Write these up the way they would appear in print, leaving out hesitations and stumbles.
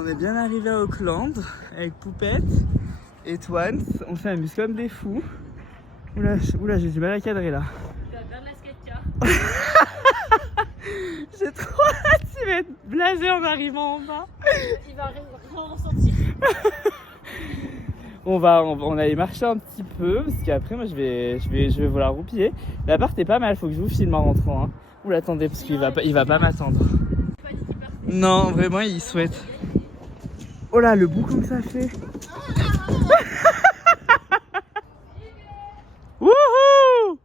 On est bien arrivé à Auckland avec Poupette et Twans. On s'amuse comme des fous. Oula, j'ai du mal à cadrer là. Tu vas faire de la skate-car. J'ai trop hâte, il va être blasé en arrivant en bas. Il va rien ressentir. On va aller marcher un petit peu parce qu'après moi je vais vouloir roupiller. L'appart est pas mal, faut que je vous filme en rentrant. Hein. Oula, attendez parce qu'il va pas m'attendre. Non, vraiment il souhaite. Oh là, le boucan que ça fait. Wouhou!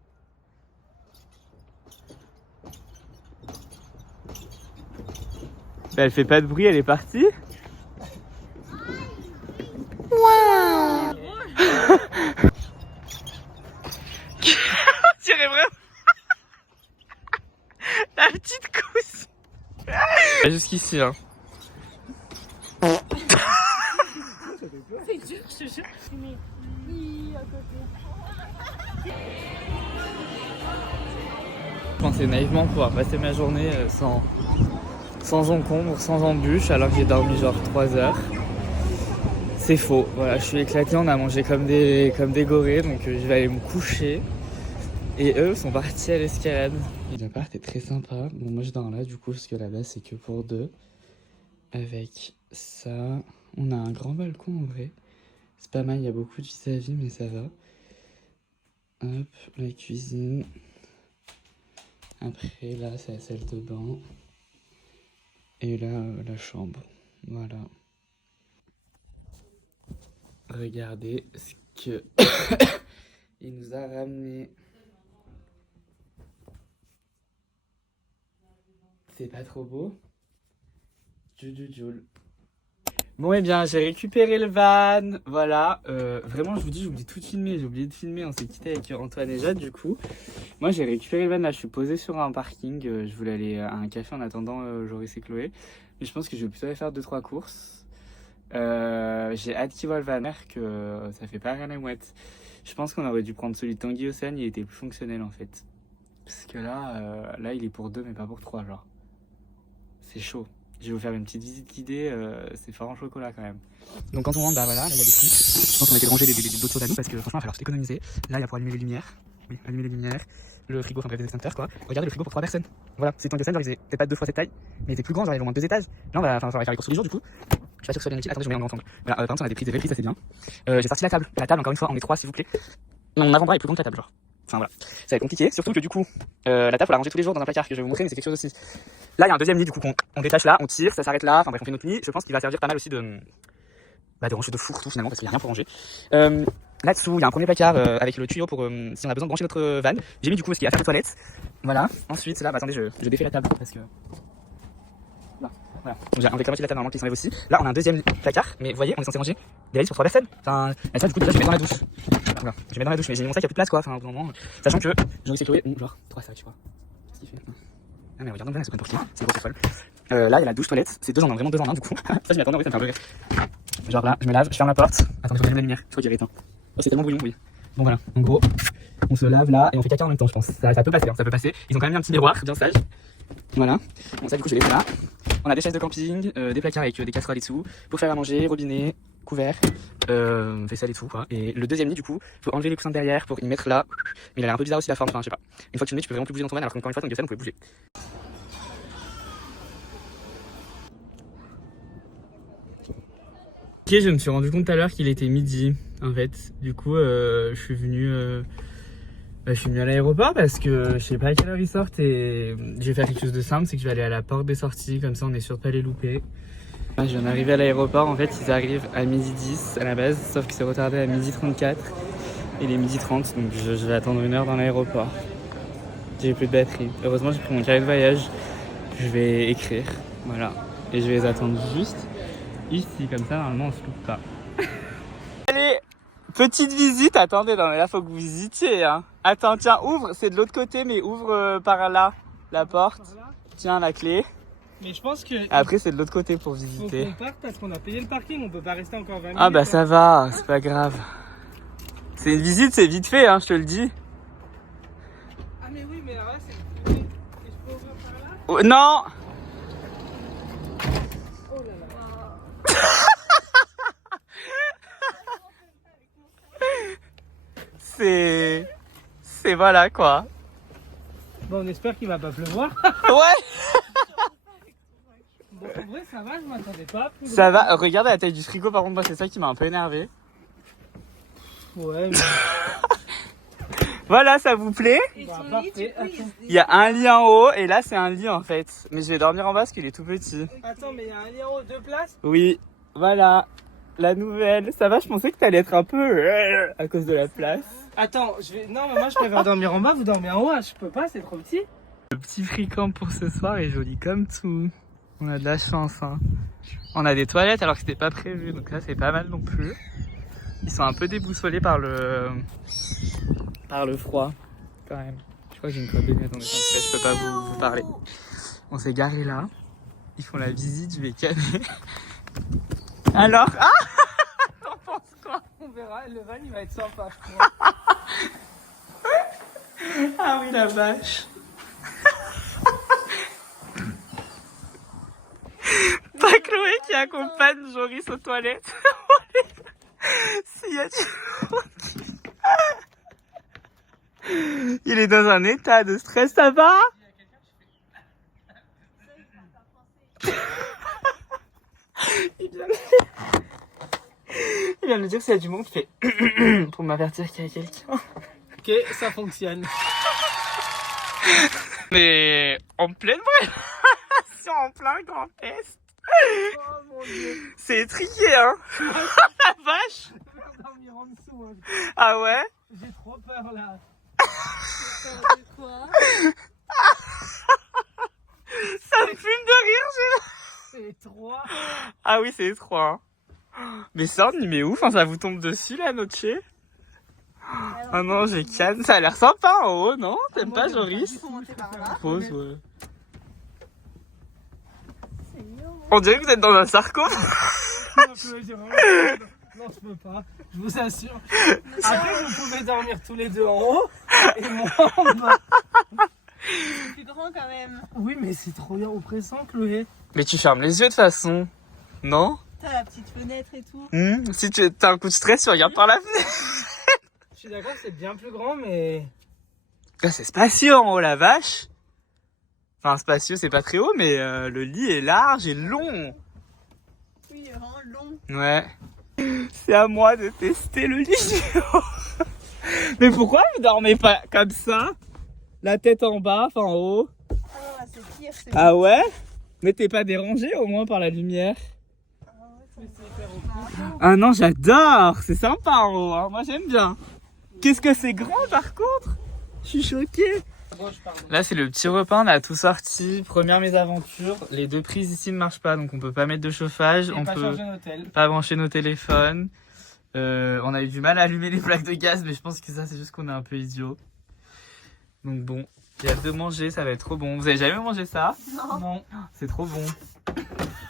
Elle fait pas de bruit, elle est partie. Waouh! On dirait vraiment la petite cousse. Jusqu'ici, hein. C'est dur, je te jure. Tu mets à côté. Je pensais naïvement pouvoir passer ma journée sans encombre, sans embûches, alors que j'ai dormi genre 3 heures. C'est faux, voilà, je suis éclaté, on a mangé comme des gorées, donc je vais aller me coucher. Et eux sont partis à l'escalade. L'appart est très sympa, bon moi je dors là du coup, parce que là-bas c'est que pour 2. Avec ça, on a un grand balcon en vrai. C'est pas mal, il y a beaucoup de vis-à-vis, mais ça va. Hop, la cuisine. Après là c'est la salle de bain. Et là la chambre, voilà. Regardez ce que il nous a ramené. C'est pas trop beau? Joule. Bon, et bien j'ai récupéré le van, voilà. Vraiment je vous dis, j'ai oublié tout de filmer, j'ai oublié de filmer, on s'est quitté avec Antoine et Jade du coup. Moi j'ai récupéré le van, là je suis posé sur un parking, je voulais aller à un café en attendant Joris et Chloé. Mais je pense que je vais plutôt aller faire 2-3 courses. J'ai hâte qu'ils voient le van, que ça fait pas rien la mouette. Je pense qu'on aurait dû prendre celui de Tanguy Océane, il était plus fonctionnel en fait. Parce que là il est pour 2 mais pas pour 3 genre. C'est chaud. Je vais vous faire une petite visite guidée, c'est fort en chocolat quand même. Donc quand on rentre, bah voilà, là il y a des trucs. Je pense qu'on a été ranger d'autres choses à nous parce que franchement il va falloir tout économiser. Là il y a pour allumer les lumières. Oui, allumer les lumières. Le frigo, enfin bref, des extincteurs quoi. Regardez le frigo pour 3 personnes. Voilà, c'est Tanguy Océane, genre il faisait peut-être pas 2 fois cette taille, mais il était plus grand, genre il avait au moins 2 étages. Là on va faire les courses tous les jours du coup. Je suis pas sûr que ce soit bien utile. Attendez, je mets en grand angle. Voilà, par exemple on a des prises, ça c'est bien. J'ai sorti la table. La table encore une fois, on est 3 s'il vous plaît. Mon avant-bras est plus grand que la table genre. Enfin voilà, ça va être compliqué, surtout que du coup, la table faut la ranger tous les jours dans un placard que je vais vous montrer, mais c'est quelque chose aussi. Là il y a un deuxième lit du coup qu'on détache là, on tire, ça s'arrête là, enfin bref on fait notre lit, je pense qu'il va servir pas mal aussi de ranger de fourre tout finalement parce qu'il n'y a rien pour ranger. Là-dessous il y a un premier placard avec le tuyau pour si on a besoin de brancher notre van. J'ai mis du coup ce qu'il y a à faire de toilette. Voilà, ensuite là, bah attendez je défais la table parce que... Là, voilà, donc j'ai enlevé la moitié de la table normalement qui s'enlève aussi. Là on a un deuxième placard, mais vous voyez on est censé ranger des valises pour 3 personnes. Enfin, et ça du coup déjà je vais mettre dans la douche. Voilà, je vais mettre dans la douche mais j'ai mis mon sac, il n'y a plus de place quoi, enfin au bout d'un moment, sachant que Joris et Chloé ont genre 3 sacs tu vois. Qu'est-ce qu'il fait? Ah mais regarde donc là, c'est pour qui? C'est gros, c'est folle. Là il y a la douche toilette, c'est vraiment 2 en 1 du coup. Ça je m'y attendais, en vrai ça me fait un peu rire. Genre là, je me lave, je ferme la porte. Attends, je vais allumer la lumière, je crois qu'il est éteint. Oh c'est tellement brouillon, oui. Bon voilà, en gros, on se lave là et on fait caca en même temps je pense. Ça peut passer, hein, ça peut passer. Ils ont quand même mis un petit miroir, bien sage. Voilà, bon ça du coup je les mets là. On a des chaises de camping, des placards avec des casseroles et dessous, pour faire à manger, robinet, couvert, vaisselle et tout quoi. Et le deuxième lit du coup, faut enlever les coussins de derrière pour y mettre là. Mais il a l'air un peu bizarre aussi la forme, enfin je sais pas. Une fois que tu le mets tu peux vraiment plus bouger dans ton van alors qu'encore une fois ton téléphone on pouvait bouger. Ok, je me suis rendu compte tout à l'heure qu'il était midi en fait. Du coup je suis venu à l'aéroport parce que je sais pas à quelle heure ils sortent et je vais faire quelque chose de simple, c'est que je vais aller à la porte des sorties, comme ça on est sûr de pas les louper. Je viens d'arriver à l'aéroport, en fait ils arrivent à 12h10 à la base, sauf que c'est retardé à 12h34 et il est 12h30 donc je vais attendre 1 heure dans l'aéroport. J'ai plus de batterie. Heureusement j'ai pris mon carnet de voyage, je vais écrire, voilà, et je vais les attendre juste ici, comme ça normalement on se loupe pas. Allez, petite visite, attendez, non mais là faut que vous visitiez hein. Attends, tiens, ouvre, c'est de l'autre côté, mais ouvre par là, la porte. Tiens, la clé. Mais je pense que... Après, c'est de l'autre côté pour Faut visiter. qu'on parte parce qu'on a payé le parking, on peut pas rester encore 20 minutes. Ah bah ça va, c'est pas grave. C'est une visite, c'est vite fait, hein, je te le dis. Ah mais oui, mais alors là, c'est le privé. Et je peux ouvrir par là? Oh, non. Oh là là. C'est voilà quoi. Bon, on espère qu'il va pas pleuvoir. Ouais. Bon, en vrai, ça va, je m'attendais pas. Ça va, regarde la taille du frigo par contre, moi c'est ça qui m'a un peu énervé. Ouais, mais... Voilà, ça vous plaît? Bah, parfait. Il y a un lit en haut et là c'est un lit en fait. Mais je vais dormir en bas parce qu'il est tout petit. Attends, mais il y a un lit en haut, 2 places? Oui, voilà, la nouvelle. Ça va, je pensais que t'allais être un peu à cause de la place. Attends, non, mais moi je préfère dormir en bas, vous dormez en haut, hein. Je peux pas, c'est trop petit. Le petit free-camp pour ce soir est joli comme tout. On a de la chance, hein. On a des toilettes alors que c'était pas prévu, donc là c'est pas mal non plus. Ils sont un peu déboussolés par le froid, quand même. Je crois que j'ai une crotte de nez, attendez, je peux pas vous parler. On s'est garé là. Ils font la visite, je vais canner. Alors, t'en penses quoi? On verra, le van il va être sympa, je crois. Ah oui, la vache. Pas Chloé qui accompagne Joris aux toilettes. S'il y a du... Il est dans un état de stress, ça va? Il vient de me dire s'il y a du monde, fait pour m'avertir qu'il y a quelqu'un. Ok, ça fonctionne. Mais en pleine préparation, en plein Grand Est. Oh mon dieu. C'est étriqué, hein. La vache. Je peux dormir en dessous, hein. Ah ouais? J'ai trop peur là. Quoi? Ça me fume de rire, C'est 3. Ah oui, c'est étroit. Hein. Mais ça, on y met où? Enfin, ça vous tombe dessus, la noche? Ah non, j'ai canne. Ça a l'air sympa en haut, non? T'aimes pas, Joris? Faut monter par là. Rose, ouais. C'est mignon. On dirait que vous êtes dans un sarcophage. Non, je peux pas. Je vous assure. Après, vous pouvez dormir tous les deux en haut et moi en bas. C'est plus grand quand même. Oui, mais c'est trop bien oppressant, Chloé. Mais tu fermes les yeux de façon. Non? T'as la petite fenêtre et tout. Si tu as un coup de stress, tu regardes par la fenêtre. Je suis d'accord, c'est bien plus grand, mais... Là, c'est spacieux en haut, la vache. Enfin, spacieux, c'est pas très haut, mais le lit est large et long. Oui, vraiment long. Ouais. C'est à moi de tester le lit. Mais pourquoi vous dormez pas comme ça? La tête en bas, enfin en haut. Ah, c'est pire. C'est Ah ouais? Mais t'es pas dérangé au moins par la lumière? Ah non, j'adore. C'est sympa en haut, hein. Moi j'aime bien. Qu'est-ce que c'est grand par contre? Je suis choquée. Là c'est le petit repas, on a tout sorti. Première mésaventure, les deux prises ici ne marchent pas, donc on peut pas mettre de chauffage, on pas peut changer d'hôtel. pas brancher nos téléphones. On a eu du mal à allumer les plaques de gaz, mais je pense que ça c'est juste qu'on est un peu idiot. Donc bon, j'ai hâte de manger, ça va être trop bon. Vous avez jamais mangé ça? Non. C'est trop bon.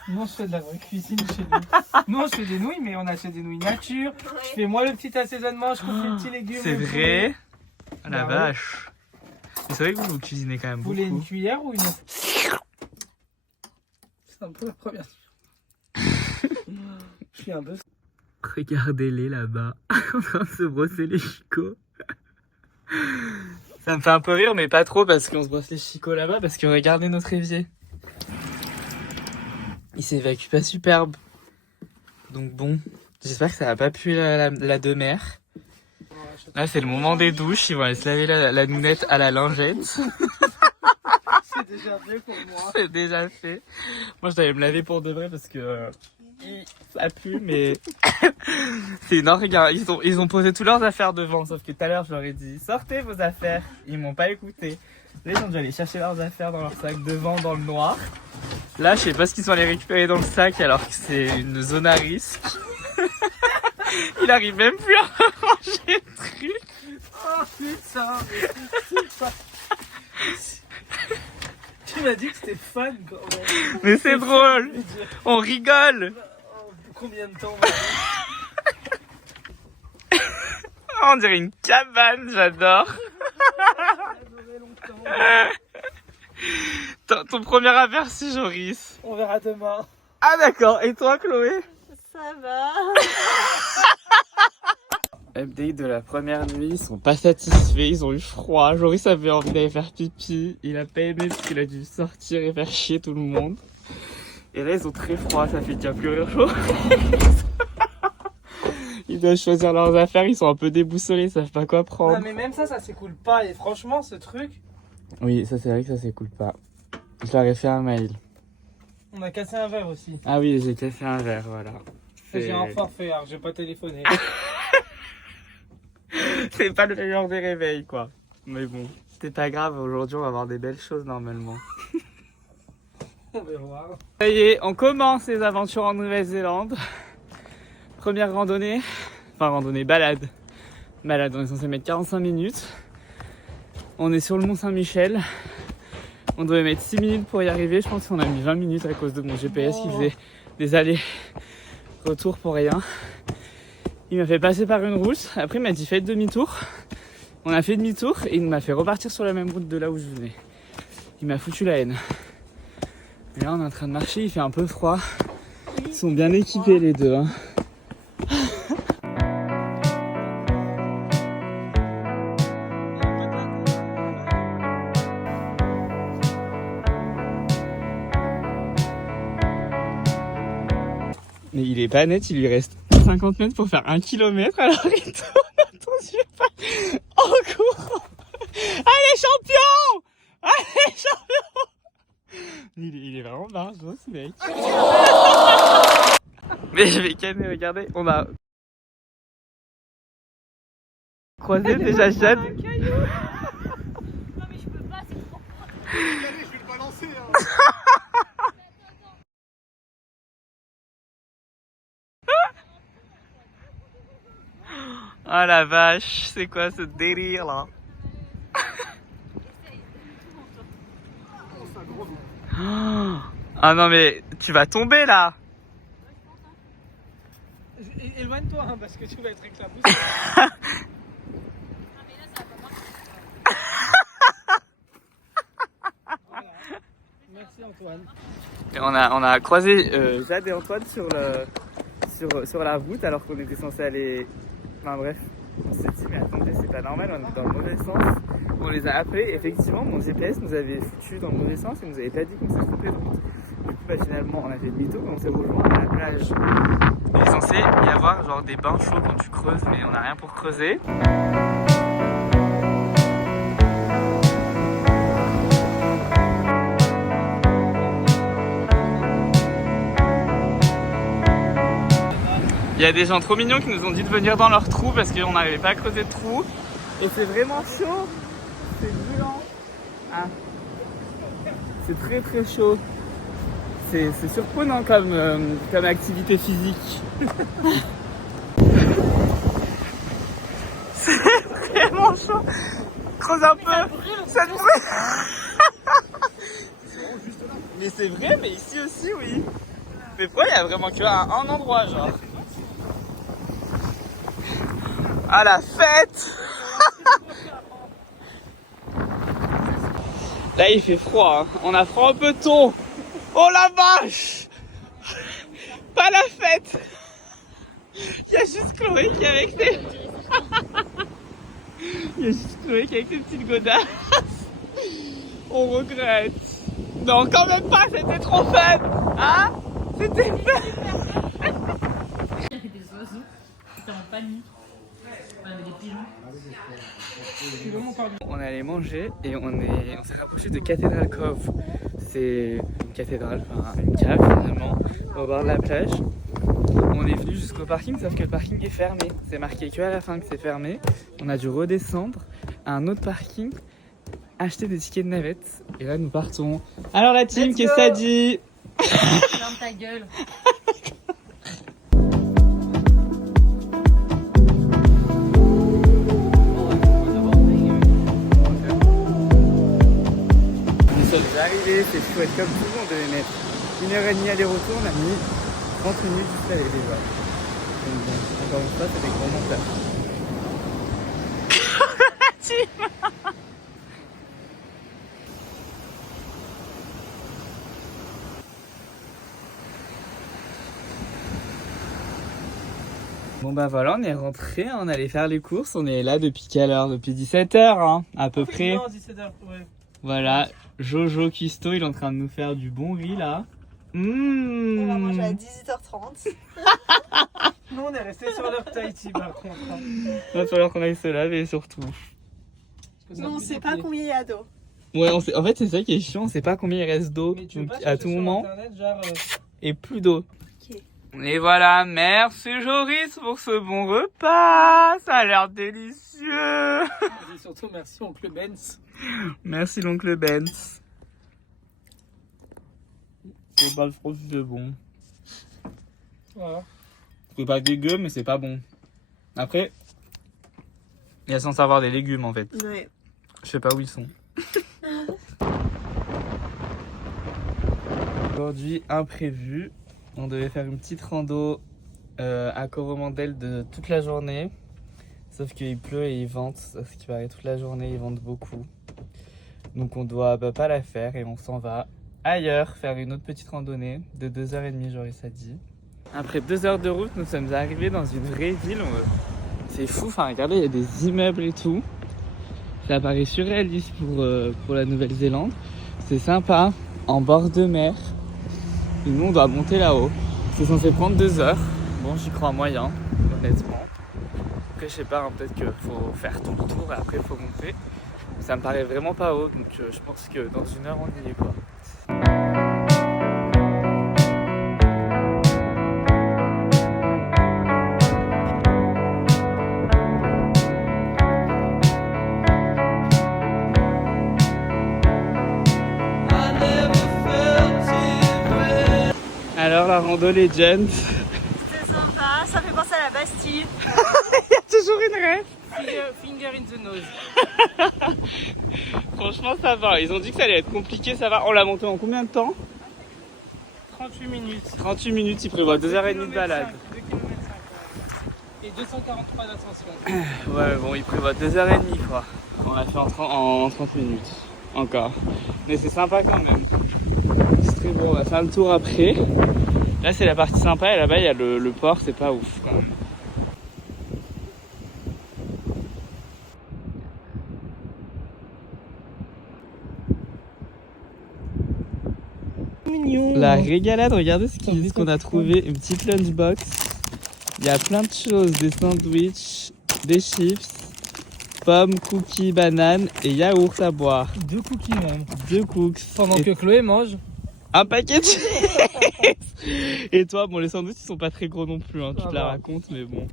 Non, je fais de la vraie cuisine chez nous. Non, je fais des nouilles, mais on achète des nouilles nature. Je fais moi le petit assaisonnement, je coupe les petits légumes. C'est le vrai? Ah la Bah vache. Mais c'est vrai que vous cuisinez quand même Vous voulez beaucoup. une cuillère ou une... C'est un peu la première. Je suis un peu... Regardez-les là-bas, en train de se brosser les chicots. Ça me fait un peu rire, mais pas trop, parce qu'on se brosse les chicots là-bas, parce que regardez notre évier. Il s'évacue pas superbe. Donc bon, j'espère que ça va pas puer la demeure. Là, c'est le moment des douches, ils vont aller se laver la nounette à la lingette. C'est déjà fait pour moi. C'est déjà fait. Moi, je dois aller me laver pour de vrai, parce que... ça pue, mais c'est énorme. Regarde, ils ont posé toutes leurs affaires devant, sauf que tout à l'heure je leur ai dit sortez vos affaires, ils m'ont pas écouté. Là ils ont dû aller chercher leurs affaires dans leur sac devant dans le noir. Là je sais pas ce qu'ils sont allés récupérer dans le sac alors que c'est une zone à risque. Il arrive même plus à ranger le truc. Oh putain, mais c'est pas... Tu m'as dit que c'était fun quand même. Mais c'est drôle, on rigole. Combien de temps On dirait une cabane, j'adore. Ton premier aperçu, Joris. On verra demain. Ah d'accord, et toi Chloé? Ça va. update de la première nuit, ils sont pas satisfaits, ils ont eu froid. Joris avait envie d'aller faire pipi, il a pas aimé parce qu'il a dû sortir et faire chier tout le monde. Et là ils ont très froid, ça fait déjà plus chaud. Ils doivent choisir leurs affaires, ils sont un peu déboussolés, ils savent pas quoi prendre. Non mais même ça s'écoule pas et franchement ce truc... Oui, ça c'est vrai que ça s'écoule pas. Je leur ai fait un mail. On a cassé un verre aussi. Ah oui, j'ai cassé un verre, voilà. J'ai un forfait, alors j'ai pas téléphoné. C'est pas le meilleur des réveils, quoi. Mais bon, c'est pas grave, aujourd'hui on va avoir des belles choses normalement. On va voir. Ça y est, on commence les aventures en Nouvelle-Zélande. Première randonnée, enfin randonnée, balade. Balade, on est censé mettre 45 minutes. On est sur le Mont Saint-Michel. On devait mettre 6 minutes pour y arriver. Je pense qu'on a mis 20 minutes à cause de mon GPS qui faisait des allers-retours pour rien. Il m'a fait passer par une route. Après, il m'a dit faites demi-tour. On a fait demi-tour et il m'a fait repartir sur la même route de là où je venais. Il m'a foutu la haine. Et là, on est en train de marcher. Il fait un peu froid. Ils sont bien équipés les deux. Hein. Mais il est pas net, il lui reste 50 mètres pour faire 1 kilomètre, alors il tourne attention pas en courant. Allez champion! Allez champion! Il est vraiment barjot ce mec. Mais je vais calmer, regardez, on a croisé déjà Jade. Non mais je peux pas, c'est trop fort. Allez, je vais le balancer. Hein. Oh la vache, c'est quoi ce délire là? Ah non mais tu vas tomber là. Éloigne-toi hein, parce que tu vas être éclaboussé. Ah mais là ça va pas marcher. Voilà. Merci Antoine. Et on a croisé Jade et Antoine sur la route alors qu'on était censé aller... Enfin bref, on s'est dit mais attendez c'est pas normal, on est dans le mauvais sens. On les a appelés, effectivement mon GPS nous avait foutu dans le mauvais sens et nous avait pas dit qu'on s'est trompé de route. Du coup bah, finalement on a fait demi-tour et on s'est rejoint à la plage. Il est censé y avoir genre des bains chauds quand tu creuses mais on n'a rien pour creuser. Il y a des gens trop mignons qui nous ont dit de venir dans leur trou parce qu'on n'arrivait pas à creuser de trou. Et c'est vraiment chaud. C'est brûlant. Ah. C'est très très chaud. C'est surprenant comme activité physique. C'est vraiment chaud. Creuse un peu. Ça te brûle. Mais c'est vrai, mais ici aussi oui. Mais pourquoi il y a vraiment qu'un endroit genre? À la fête. Là il fait froid, hein. On a froid un peu tôt. Oh la vache. Pas la fête. Il y a juste Chloé qui est avec ses... Il y a juste Chloé qui est avec ses petites godasses. On regrette. Non quand même pas, c'était trop fun. Hein? C'était fun. Il y avait des oiseaux qui étaient en panique. On avait des pigeons. On est allé manger et on s'est rapproché de Cathedral Cove. C'est une cathédrale, enfin une cave finalement, au bord de la plage. On est venu jusqu'au parking, sauf que le parking est fermé. C'est marqué que à la fin que c'est fermé. On a dû redescendre à un autre parking, acheter des tickets de navette. Et là nous partons. Alors la team, qu'est-ce que ça dit? Ferme ta gueule. Nous sommes arrivés, c'est chouette comme tout le monde devait mettre 1h30 aller-retour, on a mis 30 minutes jusqu'à aller déjà. Donc bon, encore une fois, c'est des gros montages. Bon bah voilà, on est rentré, on allait faire les courses. On est là depuis quelle heure? Depuis 17h, hein, à peu près. Non, 17h, ouais. Voilà, Jojo Kisto, il est en train de nous faire du bon riz là. On va manger à 18h30. Nous, on est resté sur leur Tahiti par contre. Il va falloir qu'on aille se laver surtout. Mais on sait pas combien il y a d'eau. Ouais, en fait c'est ça qui est chiant, on sait pas combien il reste d'eau. Mais tu veux Donc pas à chercher tout sur moment, Internet, genre, et plus d'eau. Ok. Et voilà, merci Joris pour ce bon repas, ça a l'air délicieux. et surtout, merci oncle Benz. Merci l'oncle Benz. C'est pas trop c'est bon. Voilà. C'est pas dégueu mais c'est pas bon. Après, il y a censé avoir des légumes en fait. Ouais. Je sais pas où ils sont. Aujourd'hui, imprévu. On devait faire une petite rando à Coromandel de toute la journée. Sauf qu'il pleut et il vente. Ce qui paraît toute la journée, ils vendent beaucoup. Donc on doit pas la faire et on s'en va ailleurs faire une autre petite randonnée de 2h30, Joris a dit. Après 2 heures de route, nous sommes arrivés dans une vraie ville. C'est fou, enfin regardez, il y a des immeubles et tout. Ça paraît surréaliste pour la Nouvelle-Zélande. C'est sympa, en bord de mer. Et nous, on doit monter là-haut. C'est censé prendre 2 heures. Bon, j'y crois moyen, honnêtement. Après, je sais pas, hein, peut-être qu'il faut faire tout le tour et après, il faut monter. Ça me paraît vraiment pas haut, donc je pense que dans 1 heure, on y est, quoi. Alors la rando Legend. C'était sympa, ça fait penser à la Bastille. Il y a toujours une rêve. Finger in the nose. Franchement ça va, ils ont dit que ça allait être compliqué, ça va. On l'a monté en combien de temps? 38 minutes. 38 minutes, ils prévoient 2h30 de balade. 2 km 5, et 243 d'ascension. Ouais bon, ils prévoient 2h30 quoi. On l'a fait en 30 minutes, encore. Mais c'est sympa quand même. C'est très bon, on va faire le tour après. Là c'est la partie sympa et là-bas il y a le port, c'est pas ouf quand même. La régalade, regardez ce qu'on a trouvé, une petite lunchbox. Il y a plein de choses, des sandwichs, des chips, pommes, cookies, bananes et yaourt à boire. 2 cookies même. 2 cooks. Pendant que Chloé mange. Un paquet de chips. Et toi, bon les sandwichs ils sont pas très gros non plus, hein, tu Ça te la va. racontes mais bon.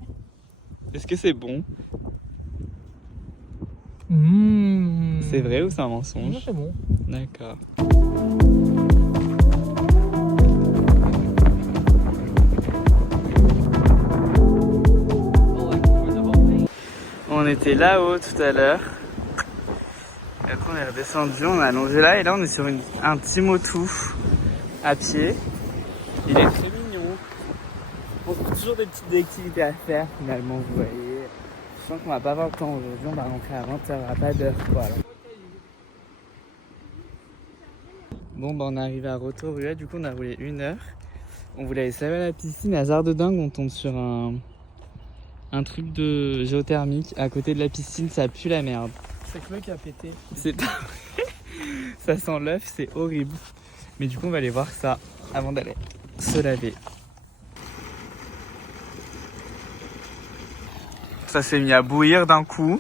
Est-ce que c'est bon? C'est vrai ou c'est un mensonge? Non, c'est bon. D'accord. On était là-haut tout à l'heure. Et après on est redescendu, on a allongé là et là on est sur un petit motou à pied. Il est très mignon. On trouve toujours des petites activités à faire finalement, vous voyez. Je sens qu'on va pas avoir le temps aujourd'hui, on va rentrer à 20h, à pas d'heure quoi. Là. Bon bah on est arrivé à Rotorua, du coup on a roulé 1 heure. On voulait aller se laver à la piscine, hasard de dingue, on tombe sur un truc de géothermique à côté de la piscine, ça pue la merde. C'est Chloé qui a pété. C'est ça sent l'œuf, c'est horrible. Mais du coup on va aller voir ça avant d'aller se laver. Ça s'est mis à bouillir d'un coup.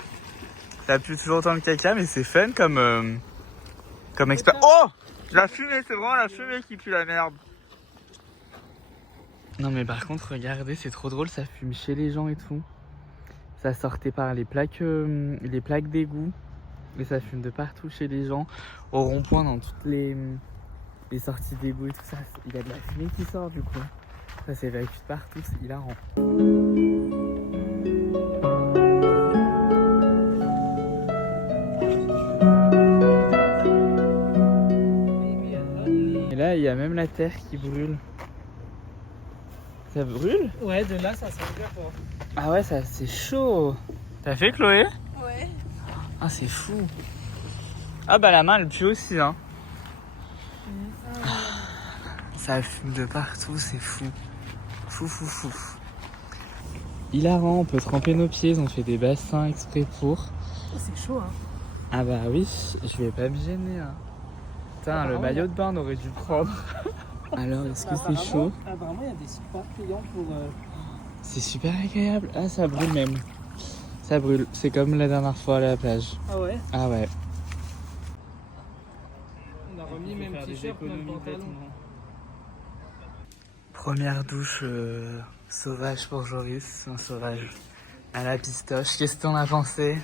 Ça pue toujours autant le caca, mais c'est fun comme expérience. Oh! La fumée, c'est vraiment la fumée qui pue la merde. Non mais par contre, regardez, c'est trop drôle, ça fume chez les gens et tout. Ça sortait par les plaques d'égout. Et ça fume de partout chez les gens. Au rond-point, dans toutes les sorties d'égout et tout ça. Il y a de la fumée qui sort du coup. Ça s'évacue de partout, c'est hilarant. Et là, il y a même la terre qui brûle. Ça brûle? Ouais, de là, ça sent bien fort. Ah ouais, ça c'est chaud. T'as fait Chloé? Ouais. Ah c'est fou. Ah bah la main elle pue aussi hein. Ça fume de partout, c'est fou. Fou. hilarant, on peut tremper nos pieds, ils ont fait des bassins exprès pour. Oh, c'est chaud, hein. Ah bah oui, je vais pas me gêner. Hein. Putain, le maillot de bain on aurait dû prendre. Alors, est-ce que c'est chaud? Apparemment, il y a des super clients pour... C'est super agréable. Ah, ça brûle même. Ça brûle. C'est comme la dernière fois à la plage. Ah ouais? Ah ouais. On a remis même t-shirt, même pantalon. Première douche sauvage pour Joris. Un sauvage à la pistoche. Qu'est-ce que t'en as pensé?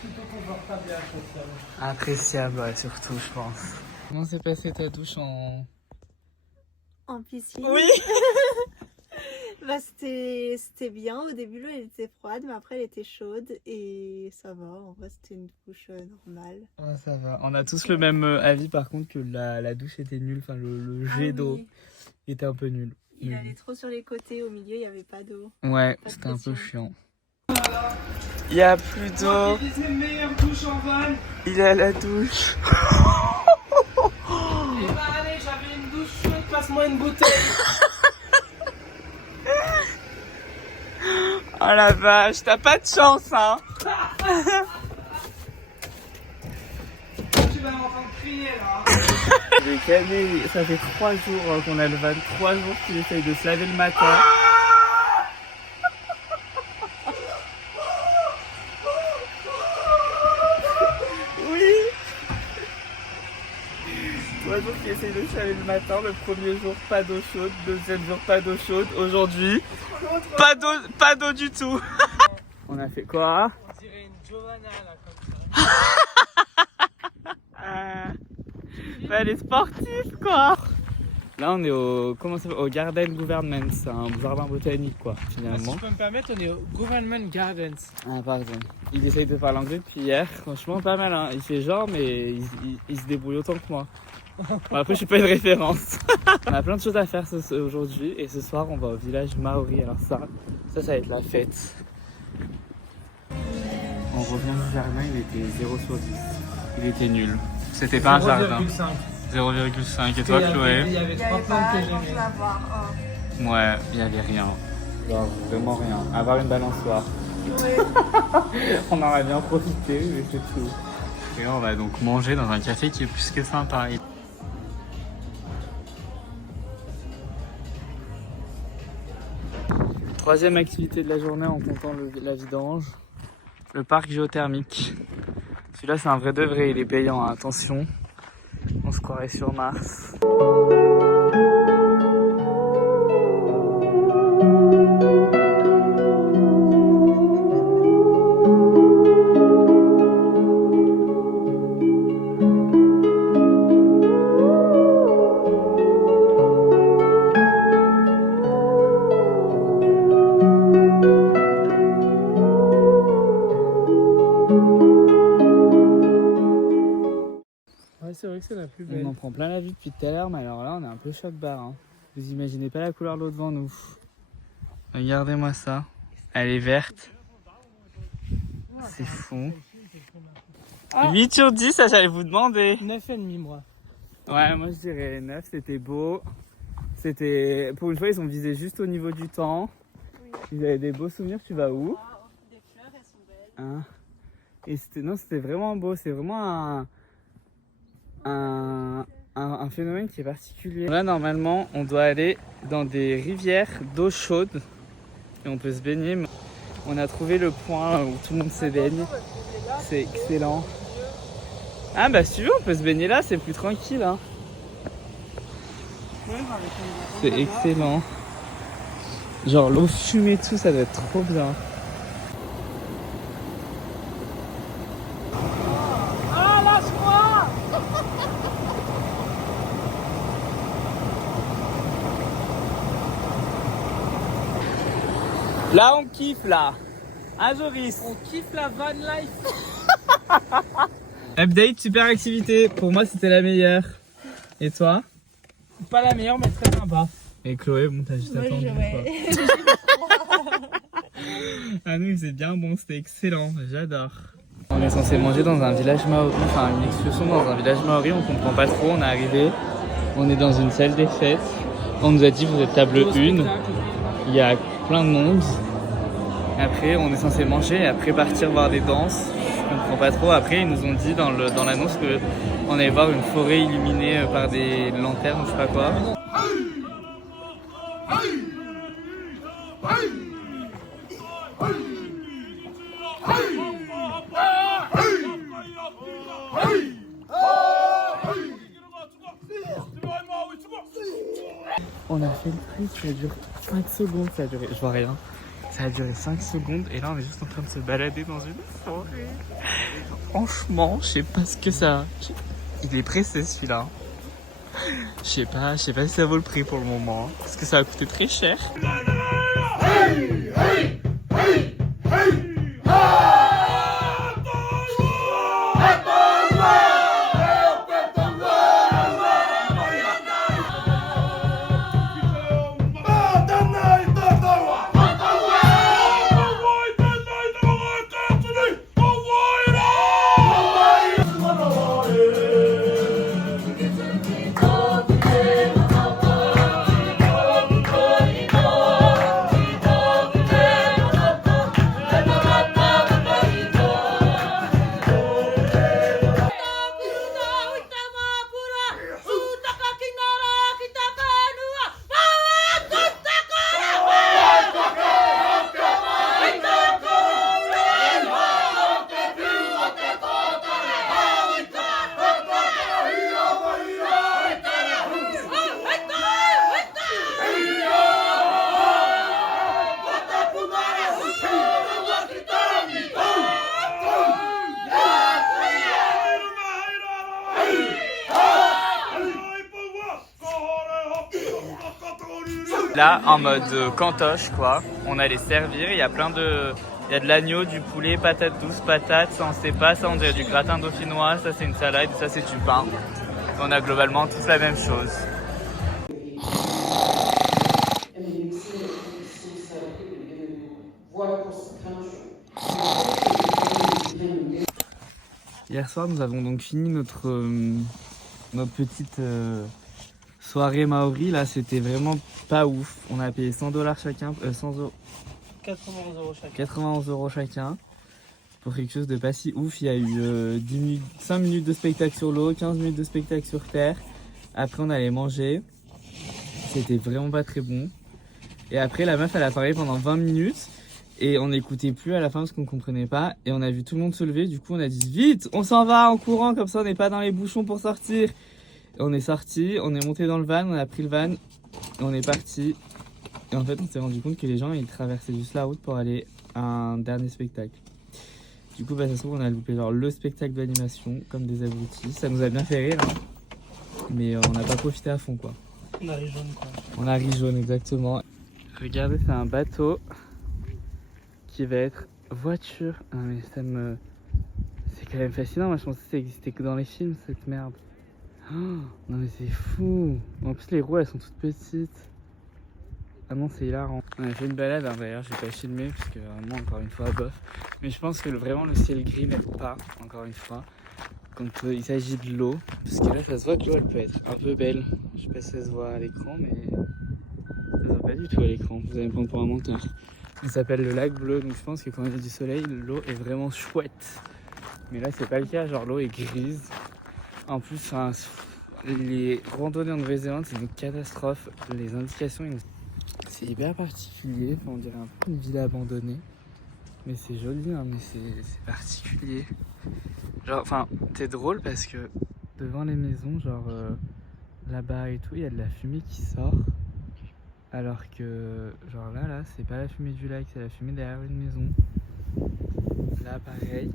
Plutôt confortable et appréciable. Appréciable, ouais, surtout, je pense. Comment s'est passée ta douche en piscine. Oui. Bah, c'était bien. Au début, l'eau elle était froide, mais après, elle était chaude et ça va. En vrai, c'était une douche normale. Ouais, ça va. On a tous le même avis, par contre, que la douche était nulle. Enfin, le jet d'eau était un peu nul. Il allait trop sur les côtés. Au milieu, il n'y avait pas d'eau. Ouais, Pas de c'était un peu pression. chiant. Il y a plus d'eau. C'est une meilleure douche en vol. Il est à la douche. Eh bah allez, j'avais une douche chaude, passe-moi une bouteille. Oh la vache, t'as pas de chance, hein. Tu vas m'entendre crier là. J'ai calmé, ça fait 3 jours qu'on a le van, 3 jours qu'il essaye de se laver le matin. Oui. 3 jours qu'il essaye de se laver le matin, le premier jour pas d'eau chaude, deuxième jour pas d'eau chaude, aujourd'hui pas d'eau du tout. On a fait quoi? On dirait une Giovanna là comme ça. Bah, elle est sportive quoi. Là on est au Garden Government, c'est un jardin botanique quoi Si finalement. je peux me permettre, on est au Government Gardens. Ah pardon. Il essaye de parler anglais depuis hier, franchement pas mal hein. Il fait genre mais il se débrouille autant que moi. Bon, après je suis pas une référence. On a plein de choses à faire aujourd'hui et ce soir on va au village Maori. Alors ça va être la fête. On revient du jardin, il était 0 sur 10. Il était nul. C'était pas un jardin. 0,5. Et toi Chloé? Il y avait 3 plantes que j'aimais. Ouais, il y avait rien. Genre vraiment rien. À part une balançoire. On en a bien profité, mais c'est tout. Et là, on va donc manger dans un café qui est plus que sympa. Troisième activité de la journée en comptant la vidange, le parc géothermique. Celui-là c'est un vrai de vrai, il est payant, hein, attention. On se croirait sur Mars. C'est vrai que c'est la plus belle. On en prend plein la vue depuis tout à l'heure, mais alors là on est un peu choc-barre. Hein. Vous imaginez pas la couleur de l'eau devant nous. Regardez-moi ça. Elle est verte. C'est fou. 8 sur 10, ça j'allais vous demander. 9,5 moi. Ouais, moi je dirais 9, c'était beau. C'était. Pour une fois, ils ont visé juste au niveau du temps. Oui. Ils avaient des beaux souvenirs, tu vas où? Des fleurs, elles sont belles. Hein? Et c'était vraiment beau, c'est vraiment un phénomène qui est particulier. Là, normalement, on doit aller dans des rivières d'eau chaude et on peut se baigner. On a trouvé le point où tout le monde se baigne. C'est excellent. Ah bah si tu veux, on peut se baigner là, c'est plus tranquille. Hein. C'est excellent. Genre l'eau fumée et tout, ça doit être trop bien. Ah, lâche-moi! Là on kiffe là. Hein Joris? On kiffe la van life. Update, super activité. Pour moi c'était la meilleure. Et toi? Pas la meilleure, mais très sympa. Et Chloé, bon t'as juste attendu quoi. Ah nous c'est bien bon, c'était excellent, j'adore. On est censé manger dans un village maori, enfin une excursion dans un village maori, on comprend pas trop, on est arrivé, on est dans une salle des fêtes, on nous a dit vous êtes table 1, il y a plein de monde, Après, on est censé manger et après partir voir des danses. Je comprends pas trop. Après, ils nous ont dit dans l'annonce que on allait voir une forêt illuminée par des lanternes, je sais pas quoi. On a fait le truc, ça a duré 5 secondes, ça a duré, je vois rien. Ça a duré 5 secondes et là on est juste en train de se balader dans une forêt. Franchement, je sais pas ce que ça... Il est pressé celui-là. Je sais pas si ça vaut le prix pour le moment. Parce que ça a coûté très cher. Là, en mode cantoche, quoi. On allait servir. Il y a plein de... Il y a de l'agneau, du poulet, patates douces, patates. Ça, on sait pas. Ça, on dirait du gratin dauphinois. Ça, c'est une salade. Ça, c'est du pain. On a globalement tous la même chose. Hier soir, nous avons donc fini notre petite soirée maori. Là, c'était vraiment pas ouf. On a payé $100 chacun, 91 € chacun pour quelque chose de pas si ouf. Il y a eu 5 minutes de spectacle sur l'eau, 15 minutes de spectacle sur terre. Après, on allait manger. C'était vraiment pas très bon. Et après, la meuf, elle a parlé pendant 20 minutes. Et on n'écoutait plus à la fin parce qu'on comprenait pas. Et on a vu tout le monde se lever. Du coup, on a dit vite, on s'en va en courant. Comme ça, on n'est pas dans les bouchons pour sortir. Et on est sorti, on est monté dans le van, on a pris le van. Et on est parti. Et en fait, on s'est rendu compte que les gens, ils traversaient juste la route pour aller à un dernier spectacle. Du coup, bah, ça se trouve, on a loupé genre le spectacle d'animation, comme des abrutis. Ça nous a bien fait rire. Hein. Mais on n'a pas profité à fond, quoi. On a ri jaune, quoi. On a ri jaune, exactement. Regardez, c'est un bateau qui va être voiture. Ah, mais ça me... C'est quand même fascinant. Moi, je pensais que ça existait que dans les films, cette merde. Oh, non, mais c'est fou. En plus, les roues, elles sont toutes petites. Ah non, c'est hilarant. On a fait une balade, hein, d'ailleurs, j'ai pas filmé, parce que vraiment, encore une fois, bof. Mais je pense que vraiment, le ciel gris n'aide pas, encore une fois, quand il s'agit de l'eau. Parce que là, ça se voit que l'eau, elle peut être un peu belle. Je sais pas si ça se voit à l'écran, mais ça se voit pas du tout à l'écran. Vous allez me prendre pour un menteur. Il s'appelle le lac bleu, donc je pense que quand il y a du soleil, l'eau est vraiment chouette. Mais là, c'est pas le cas, genre l'eau est grise. En plus, enfin, les randonnées en Nouvelle-Zélande, c'est une catastrophe. Les indications, c'est hyper particulier. Enfin, on dirait un peu une ville abandonnée. Mais c'est joli, hein, mais c'est particulier. Genre, enfin, c'est drôle parce que devant les maisons, genre là-bas et tout, il y a de la fumée qui sort. Alors que, genre là, c'est pas la fumée du lac, c'est la fumée derrière une maison. Là, pareil.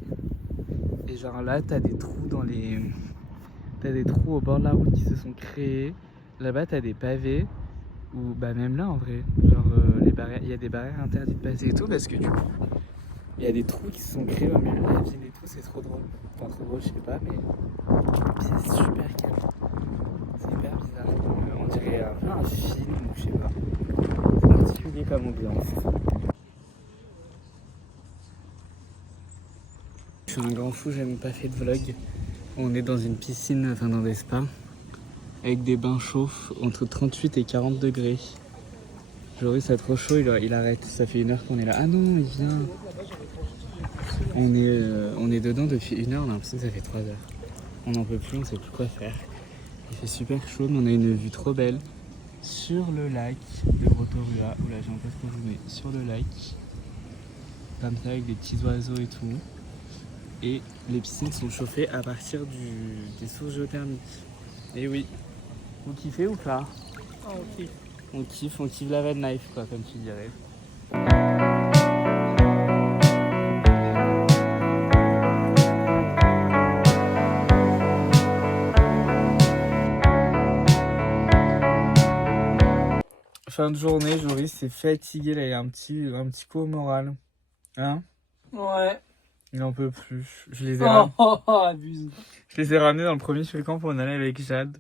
Et genre là, t'as des trous dans les... T'as des trous au bord de la route qui se sont créés. Là-bas, t'as des pavés. Ou bah même là, en vrai. Genre, les barrières, il y a des barrières interdites de passer et tout, parce que du coup, il y a des trous qui se sont créés au milieu de la ville et tout. C'est trop drôle. Enfin, trop drôle, je sais pas, mais c'est super calme. C'est hyper bizarre. On dirait un peu un film, ou je sais pas. C'est particulier comme ambiance. Je suis un grand fou, j'ai même pas fait de vlog. On est dans une piscine, enfin dans des spas, avec des bains chauds entre 38 et 40 degrés. Joris, c'est trop chaud, il arrête. Ça fait 1 heure qu'on est là. Ah non, il vient. On est dedans depuis 1 heure, on a l'impression que ça fait 3 heures. On n'en peut plus, on sait plus quoi faire. Il fait super chaud, mais on a une vue trop belle sur le lac de Rotorua. Oula, j'ai un peu trop zoomé. Sur le lac, comme ça, avec des petits oiseaux et tout. Et les piscines sont chauffées à partir des sources géothermiques. Et oui, vous kiffez ou pas? Ah, ok. On kiffe la red knife, quoi, comme tu dirais. Fin de journée, Joris s'est fatigué, là, il a un petit coup au moral. Hein? Ouais. Il en peut plus. Je les ai Abuse. ramenés dans le premier fréquent pour en aller avec Jade.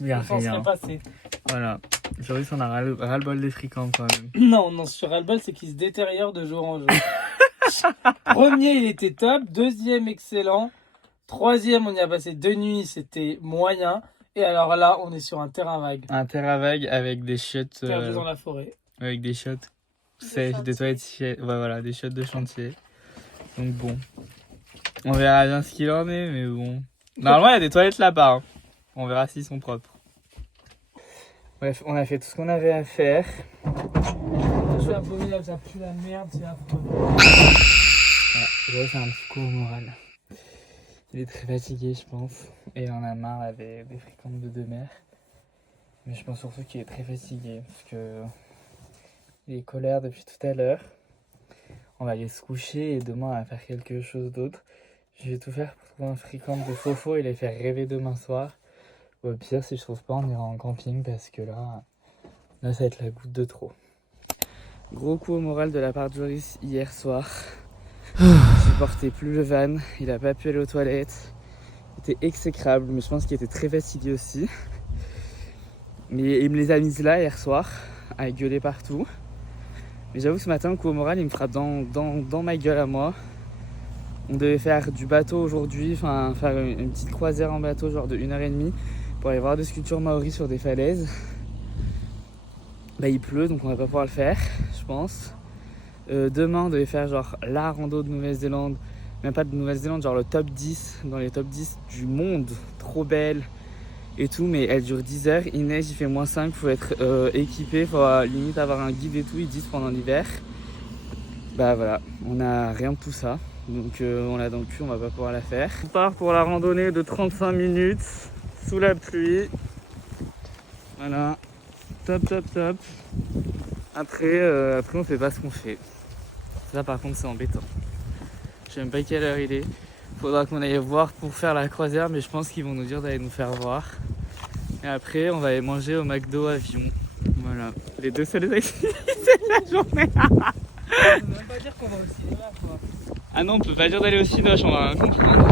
Il y a Je pense rien. serait passé. Voilà. Joris on a ras-le-bol des fréquents quand même. Non, sur ras-le-bol, c'est qu'il se détériore de jour en jour. Premier, il était top. Deuxième, excellent. Troisième, on y a passé 2 nuits, c'était moyen. Et alors là, on est sur un terrain vague. Un terrain vague avec des chiottes. Perdu dans la forêt. Avec des chiottes sèches, des toilettes sèches. Ouais, voilà, des chiottes de chantier. Donc bon. On verra bien ce qu'il en est, mais bon. Normalement, il y a des toilettes là-bas. Hein. On verra s'ils sont propres. Bref, on a fait tout ce qu'on avait à faire. C'est abominable, ça pue la merde, c'est affreux. Voilà, Joris a un petit coup au moral. Il est très fatigué, je pense. Et il en a marre avec des fréquentes de 2 mers. Mais je pense surtout qu'il est très fatigué. Parce que il est colère depuis tout à l'heure. On va aller se coucher et demain on va faire quelque chose d'autre. Je vais tout faire pour trouver un fréquent de fofo et les faire rêver demain soir. Ou au pire, si je trouve pas, on ira en camping parce que là ça va être la goutte de trop. Gros coup au moral de la part de Joris hier soir. Il supportait plus le van, il a pas pu aller aux toilettes. Il était exécrable, mais je pense qu'il était très fatigué aussi. Mais il me les a mises là hier soir, à gueuler partout. Mais j'avoue que ce matin, le coup au moral, il me frappe dans ma gueule à moi. On devait faire du bateau aujourd'hui, enfin faire une petite croisière en bateau, genre de 1h30, pour aller voir des sculptures maoris sur des falaises. Bah il pleut, donc on va pas pouvoir le faire, je pense. Demain, on devait faire genre la rando de Nouvelle-Zélande, même pas de Nouvelle-Zélande, genre le top 10, dans les top 10 du monde, trop belle et tout, mais elle dure 10 heures, il neige, il fait -5, faut être équipé, faut limite avoir un guide et tout, ils disent pendant l'hiver. Bah voilà, on a rien de tout ça, donc on l'a dans le cul, on va pas pouvoir la faire. On part pour la randonnée de 35 minutes, sous la pluie, voilà, top. Après on fait pas ce qu'on fait. Ça par contre c'est embêtant. Je sais même pas quelle heure il est. Faudra qu'on aille voir pour faire la croisière, mais je pense qu'ils vont nous dire d'aller nous faire voir. Et après on va aller manger au McDo avion. Voilà, les 2 seules activités de la journée. On peut même pas dire qu'on va au cinéma, quoi. Ah non, on peut pas dire d'aller au cinéma, on va comprendre.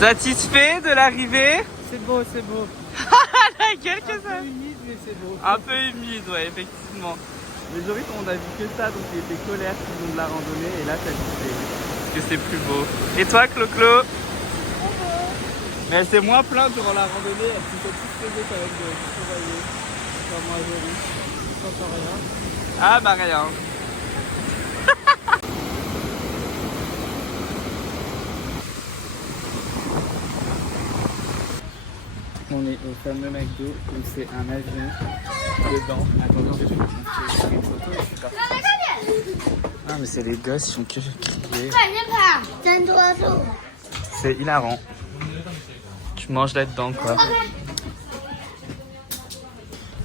Satisfait de l'arrivée? C'est beau, c'est beau. La gueule que ça. Un peu humide, mais c'est beau. Un peu humide, ouais, effectivement. Mais Joris, on a vu que ça, donc il était colère tout le long de la randonnée, et là, satisfait. Parce que c'est plus beau. Et toi, Clo-Clo? Mais elle s'est moins plainte durant la randonnée, elle s'est tous ses bêtes avec de travailler. Comme moi, Joris. T'entends rien. Ah, bah rien. On est au fameux McDo où c'est un avion dedans. Attendez, je vais vous montrer une photo et je suis parti. Ah mais c'est les gosses, ils font que crier. C'est hilarant. Tu manges là-dedans quoi.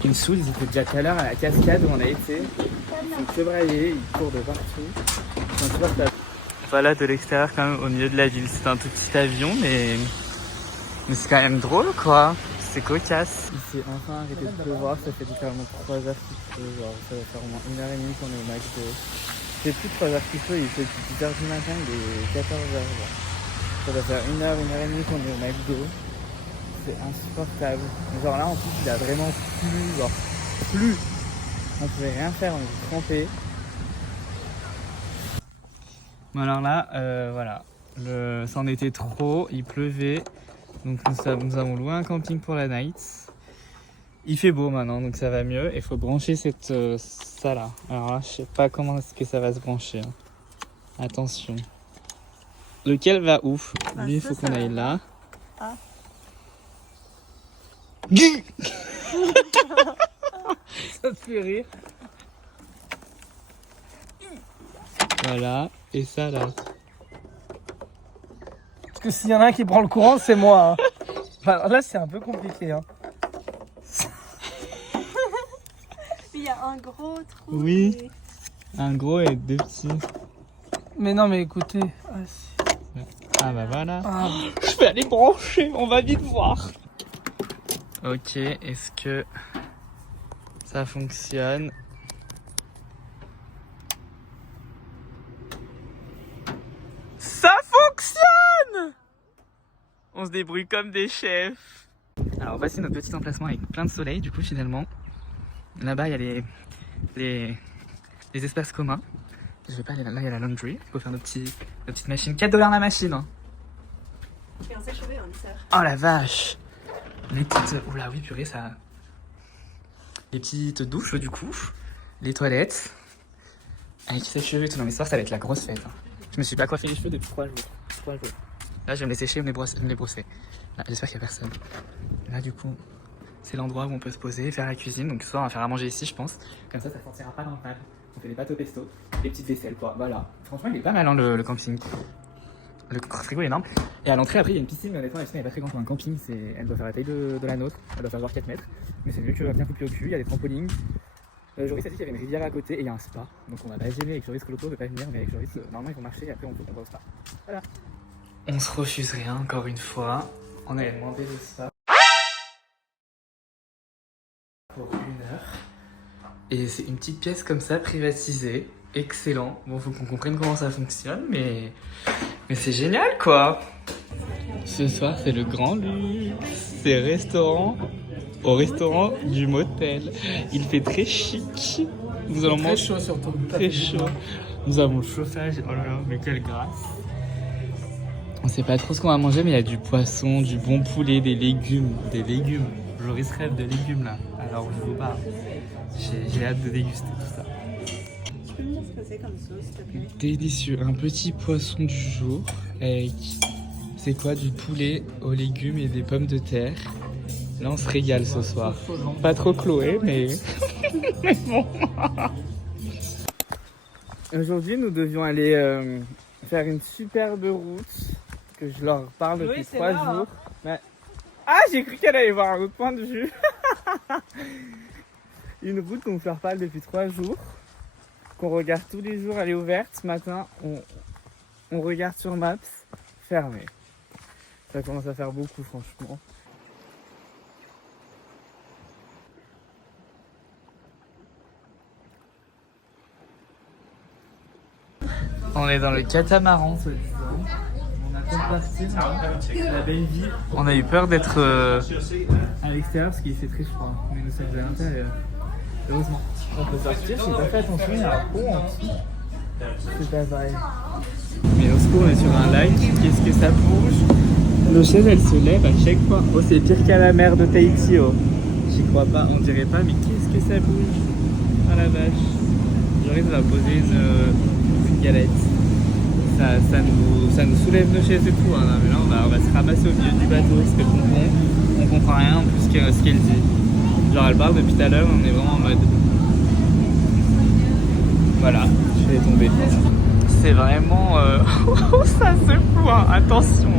Ils me saoulent, ils étaient déjà tout à l'heure à la cascade où on a été. Ils sont que braillés, ils courent de partout. Ils sont insupportables. Voilà de l'extérieur quand même au milieu de la ville. C'est un tout petit avion mais c'est quand même drôle quoi, c'est cocasse. Il s'est enfin arrêté de pleuvoir, ça fait littéralement 3 heures qu'il pleut, genre ça va faire au moins 1h30 qu'on est au McDo. C'est plus de 3 heures qu'il pleut, il fait depuis 10h du matin, il est 14h. Genre. Ça va faire 1h30 qu'on est au McDo. C'est insupportable. Genre là en plus il a vraiment plu, genre plu. On pouvait rien faire, on était trempés. Bon alors là, voilà, c'en était trop, il pleuvait, donc nous avons loué un camping pour la night. Il fait beau maintenant, donc ça va mieux. Il faut brancher ça là. Alors là, je sais pas comment est-ce que ça va se brancher. Hein. Attention. Lequel va où? Bah, Lui, il ça, faut ça qu'on va aille là. Ah. Ça te fait rire. Voilà, et ça là. Parce que s'il y en a un qui prend le courant, c'est moi. Hein. Enfin, là, c'est un peu compliqué. Hein. Il y a un gros trou. Oui. et- Un gros et deux petits. Mais non, mais écoutez. Ah, si. Ah bah voilà. Ah. Je vais aller brancher, on va vite voir. Ok, est-ce que ça fonctionne? Ça fonctionne! On se débrouille comme des chefs. Alors voici notre petit emplacement avec plein de soleil du coup finalement. Là-bas il y a les espaces communs. Je vais pas aller là, il y a la laundry. Il faut faire nos petites machines. $4 la machine. Hein. Et on s'est chauffé, on sert. Oh la vache! Les petites. Oula, oui, purée, ça. Les petites douches, du coup. Les toilettes. Avec sèche-cheveux et tout. Non, mais ce soir, ça va être la grosse fête. Hein. Je me suis pas coiffé les cheveux depuis 3 jours. 3 jours. Là, je vais me les sécher et me les brosser. Là, j'espère qu'il y a personne. Là, du coup, c'est l'endroit où on peut se poser, faire la cuisine. Donc, ce soir, on va faire à manger ici, je pense. Comme ça sortira pas dans le table. On fait des pâtes au pesto. Des petites vaisselles, quoi. Voilà. Franchement, il est pas mal, hein, le camping. Le frigo est énorme. Et à l'entrée, après, il y a une piscine. Mais honnêtement, la piscine n'est pas très grande pour un camping. Elle doit faire la taille de la nôtre. Elle doit faire genre 4 mètres. Mais c'est mieux que bien couper au cul. Il y a des trampolines. Joris a dit qu'il y avait une rivière à côté et il y a un spa. Donc on va pas gêner avec Joris que l'auto ne veut pas venir. Mais avec Joris, normalement, ils vont marcher et après, on va au spa. Voilà. On se refuse rien, encore une fois. On avait demandé le spa pour 1 heure. Et c'est une petite pièce comme ça, privatisée. Excellent. Bon, faut qu'on comprenne comment ça fonctionne, mais c'est génial, quoi. Ce soir, c'est le grand luxe. C'est restaurant au restaurant du motel. Il fait très chic. Nous allons Très manger chaud surtout. très chaud. Nous avons le chauffage. Oh là là, mais quelle grâce. On sait pas trop ce qu'on va manger, mais il y a du poisson, du bon poulet, des légumes. Des légumes. Joris rêve de légumes là. Alors je vous parle. J'ai hâte de déguster tout ça. Tu peux me dire ce que c'est comme sauce, s'il te plaît? Délicieux. Un petit poisson du jour avec, c'est quoi, du poulet aux légumes et des pommes de terre. Là, on se régale ce soir. Pas trop Chloé, mais bon. Aujourd'hui, nous devions aller faire une superbe route que je leur parle depuis 3 jours. Hein. Mais... Ah, j'ai cru qu'elle allait voir un autre point de vue. Une route qu'on leur parle depuis 3 jours, qu'on regarde tous les jours, elle est ouverte. Ce matin, on regarde sur Maps, fermée. Ça commence à faire beaucoup, franchement. On est dans le catamaran, soi-disant. On a pas parti, la belle vie. On a eu peur d'être à l'extérieur parce qu'il fait très froid, mais nous sommes à l'intérieur. Heureusement. On peut sortir, j'ai pas fait attention, il y a un pont en dessous. C'est pas vrai. Mais au secours, on est sur un lac, qu'est-ce que ça bouge? Nos chaises, elles se lèvent à chaque fois. Oh, c'est pire qu'à la mer de Tahiti, oh. J'y crois pas, on dirait pas, mais qu'est-ce que ça bouge? Oh la vache. Joris va poser une galette. Ça nous soulève nos chaises et tout. Hein. Mais là, on va se ramasser au milieu du bateau, c'était bonbon. On comprend rien en plus ce qu'elle dit. Genre, elle parle depuis tout à l'heure, on est vraiment en mode. Voilà, je vais tomber. C'est vraiment. Ça se fout, hein. Attention.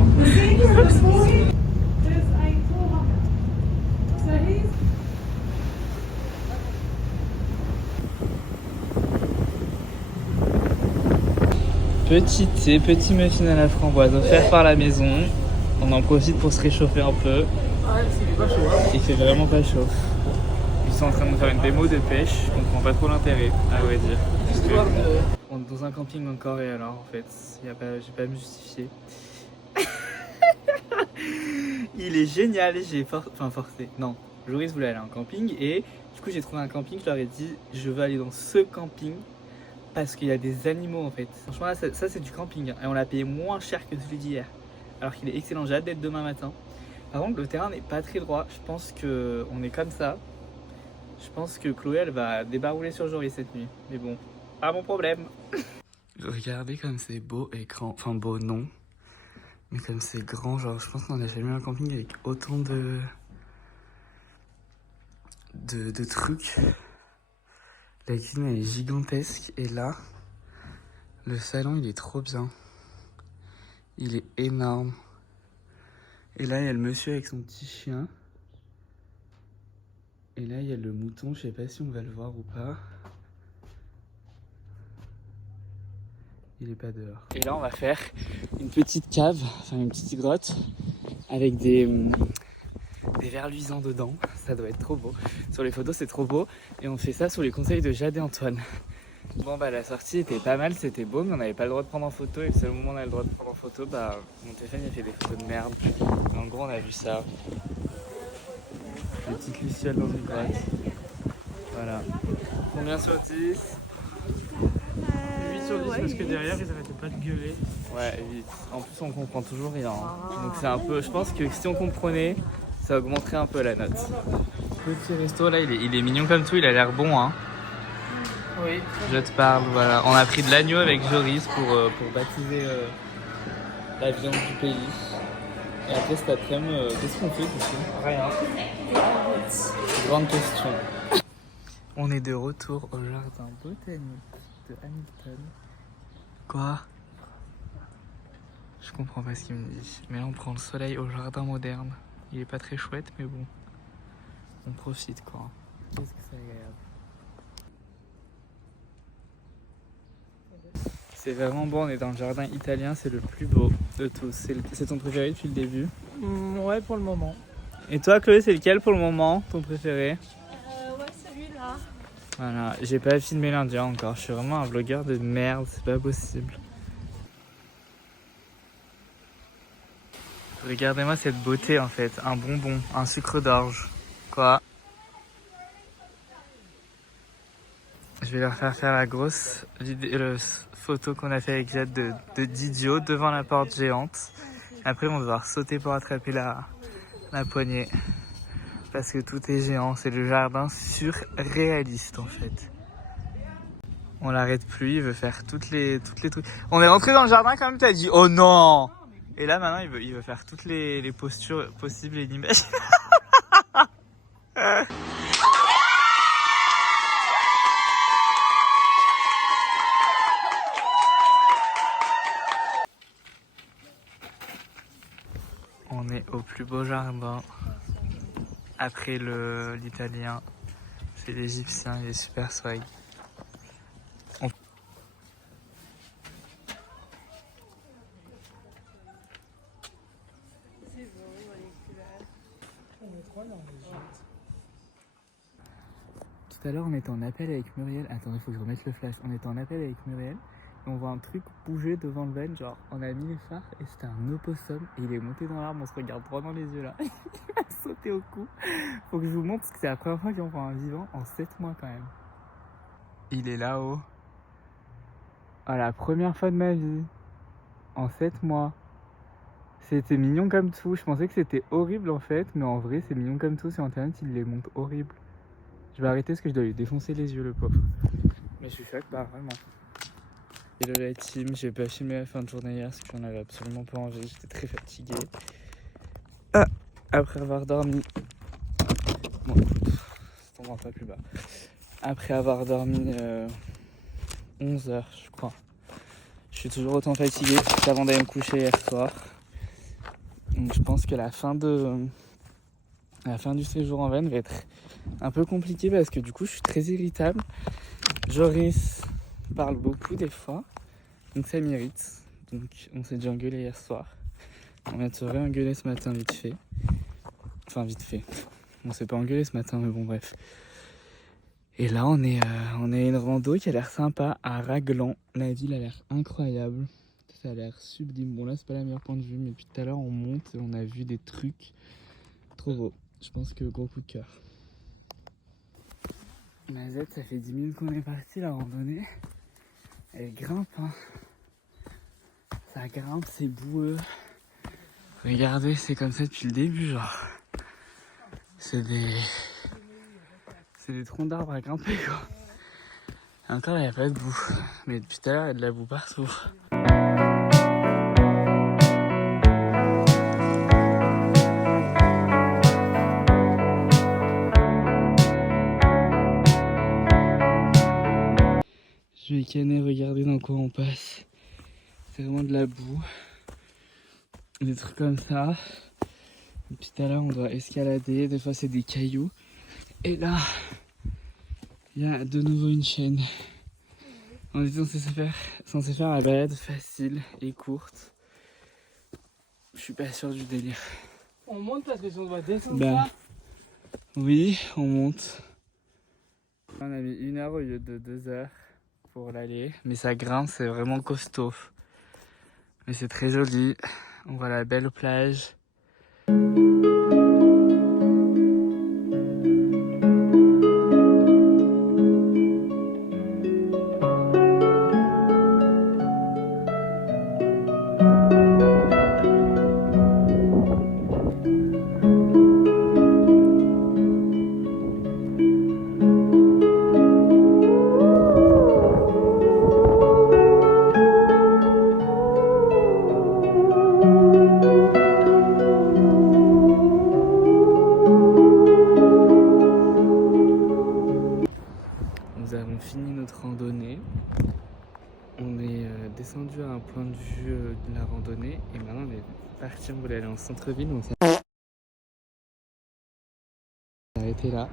Petit thé, petit muffin à la framboise offert par la maison. On en profite pour se réchauffer un peu. Il fait vraiment pas chaud. Ils sont en train de nous faire une démo de pêche. Je comprends pas trop l'intérêt, à vrai dire. On est dans un camping en Corée alors en fait. J'ai pas à me justifier. Il est génial. J'ai forcé. Non, Joris voulait aller en camping et du coup j'ai trouvé un camping. Je leur ai dit je veux aller dans ce camping parce qu'il y a des animaux en fait. Franchement là, ça c'est du camping hein, et on l'a payé moins cher que celui d'hier. Alors qu'il est excellent, j'ai hâte d'être demain matin. Par contre le terrain n'est pas très droit, je pense qu'on est comme ça. Je pense que Chloé elle va débarouler sur Joris cette nuit. Mais bon, pas mon problème. Regardez comme c'est beau écran, enfin beau non. Mais comme c'est grand, genre je pense qu'on a jamais eu un camping avec autant de trucs. La cuisine elle est gigantesque et là, le salon il est trop bien. Il est énorme. Et là il y a le monsieur avec son petit chien. Et là il y a le mouton, je sais pas si on va le voir ou pas. Il est pas dehors. Et là on va faire une petite cave, enfin une petite grotte avec des verres luisants dedans. Ça doit être trop beau. Sur les photos c'est trop beau. Et on fait ça sous les conseils de Jade et Antoine. Bon bah la sortie était pas mal, c'était beau, mais on n'avait pas le droit de prendre en photo. Et le seul moment où on a le droit de prendre en photo, bah mon téléphone il a fait des photos de merde. Et en gros on a vu ça. Des petites lucioles dans une grotte. Voilà. Combien sur 10? 8 sur 10 ouais, parce que 8. derrière ils arrêtaient pas de gueuler. Ouais, 8. En plus on comprend toujours rien. Donc c'est un peu, je pense que si on comprenait, ça augmenterait un peu la note. Petit resto là, il est mignon comme tout, il a l'air bon hein. Oui. Je te parle, voilà. On a pris de l'agneau avec Joris pour baptiser la viande du pays. Et après cet après-midi, qu'est-ce qu'on fait ici? Rien. Grande question. On est de retour au jardin botanique de Hamilton. Quoi? Je comprends pas ce qu'il me dit. Mais là on prend le soleil au jardin moderne. Il est pas très chouette mais bon. On profite quoi. Qu'est-ce que c'est agréable. C'est vraiment beau, on est dans le jardin italien, c'est le plus beau de tous. C'est ton préféré depuis le début? Ouais, pour le moment. Et toi Chloé, c'est lequel pour le moment, ton préféré? Ouais, celui-là. Voilà, j'ai pas filmé l'Indien encore, je suis vraiment un vlogueur de merde, c'est pas possible. Regardez-moi cette beauté en fait, un bonbon, un sucre d'orge. Quoi? Je vais leur faire la grosse photo qu'on a fait avec Jade de Didio devant la porte géante. Après ils vont devoir sauter pour attraper la poignée. Parce que tout est géant, c'est le jardin surréaliste en fait. On l'arrête plus, il veut faire toutes les trucs. On est rentré dans le jardin quand même, t'as dit oh non. Et là maintenant il veut faire toutes les postures possibles et inimaginables. On est au plus beau jardin. Après l'italien, c'est l'égyptien, il est super swag. Tout à l'heure, on était en appel avec Muriel. Attends, il faut que je remette le flash. On était en appel avec Muriel et on voit un truc bouger devant le van. Genre, on a mis les phares et c'était un opossum et il est monté dans l'arbre. On se regarde droit dans les yeux là. Il m'a sauté au cou. Faut que je vous montre parce que c'est la première fois qu'on voit un vivant en 7 mois quand même. Il est là-haut. Ah, la première fois de ma vie. En 7 mois. C'était mignon comme tout. Je pensais que c'était horrible en fait. Mais en vrai, c'est mignon comme tout. Sur internet, il les montre horribles. Je vais arrêter parce que je dois lui défoncer les yeux, le pauvre. Mais je suis choqué, bah vraiment. Hello la team, j'ai pas filmé la fin de journée hier parce que j'en avais absolument pas envie. J'étais très fatigué. Ah, après avoir dormi. Bon, ça tombe pas plus bas. Après avoir dormi 11 heures, je crois. Je suis toujours autant fatigué qu'avant d'aller me coucher hier soir. Donc je pense que la fin du séjour en van va être un peu compliquée parce que du coup je suis très irritable. Joris parle beaucoup des fois, donc ça m'irrite. Donc on s'est déjà engueulé hier soir. On vient de se réengueuler ce matin vite fait. Enfin vite fait. On s'est pas engueulé ce matin mais bon bref. Et là on est à une rando qui a l'air sympa à Raglan. La ville a l'air incroyable. Ça a l'air sublime. Bon là c'est pas la meilleure point de vue mais depuis tout à l'heure on monte et on a vu des trucs trop beaux. Je pense que gros coup de cœur. Mazette, ça fait 10 minutes qu'on est parti la randonnée. Elle grimpe, hein. Ça grimpe, c'est boueux. Regardez, c'est comme ça depuis le début, genre. C'est des troncs d'arbres à grimper, quoi. Et encore, il n'y a pas de boue. Mais depuis tout à l'heure, il y a de la boue partout. Je vais canner, regarder dans quoi on passe. C'est vraiment de la boue. Des trucs comme ça. Et puis tout à l'heure, on doit escalader. Des fois, c'est des cailloux. Et là, il y a de nouveau une chaîne. On était censé faire la balade facile et courte. Je suis pas sûr du délire. On monte parce que si on doit descendre Ben, ça. oui, on monte. On a mis 1 heure au lieu de 2 heures pour l'aller. Mais ça grimpe, c'est vraiment costaud. Mais c'est très joli. On voit la belle plage. Nous avons fini notre randonnée. On est descendu à un point de vue de la randonnée et maintenant on est parti, on voulait aller en centre-ville. On s'est arrêté là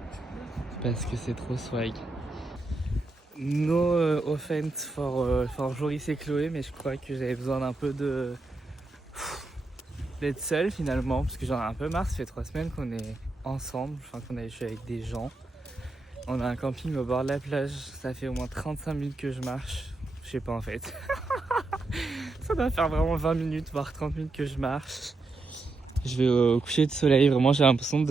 parce que c'est trop swag. No offense for Joris et Chloé, mais je crois que j'avais besoin d'un peu d'être seul finalement parce que j'en ai un peu marre. Ça fait 3 semaines qu'on est ensemble, enfin qu'on je suis avec des gens. On a un camping au bord de la plage, ça fait au moins 35 minutes que je marche. Je sais pas en fait. Ça doit faire vraiment 20 minutes, voire 30 minutes que je marche. Je vais au coucher de soleil, vraiment j'ai l'impression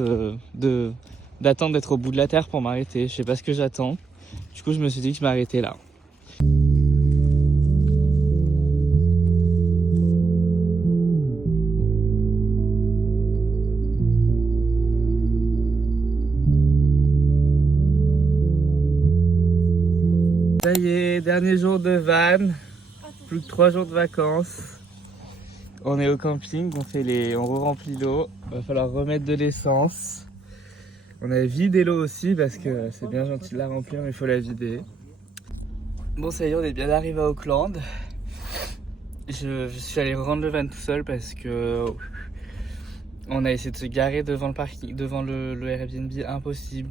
d'attendre d'être au bout de la terre pour m'arrêter. Je sais pas ce que j'attends. Du coup je me suis dit que je m'arrêtais là. Ça y est, dernier jour de van, plus que 3 jours de vacances. On est au camping, on re-remplit l'eau, va falloir remettre de l'essence. On a vidé l'eau aussi parce que c'est bien gentil de la remplir mais il faut la vider. Bon ça y est, on est bien arrivé à Auckland. Je suis allé rendre le van tout seul parce que on a essayé de se garer devant le parking, devant le Airbnb, impossible.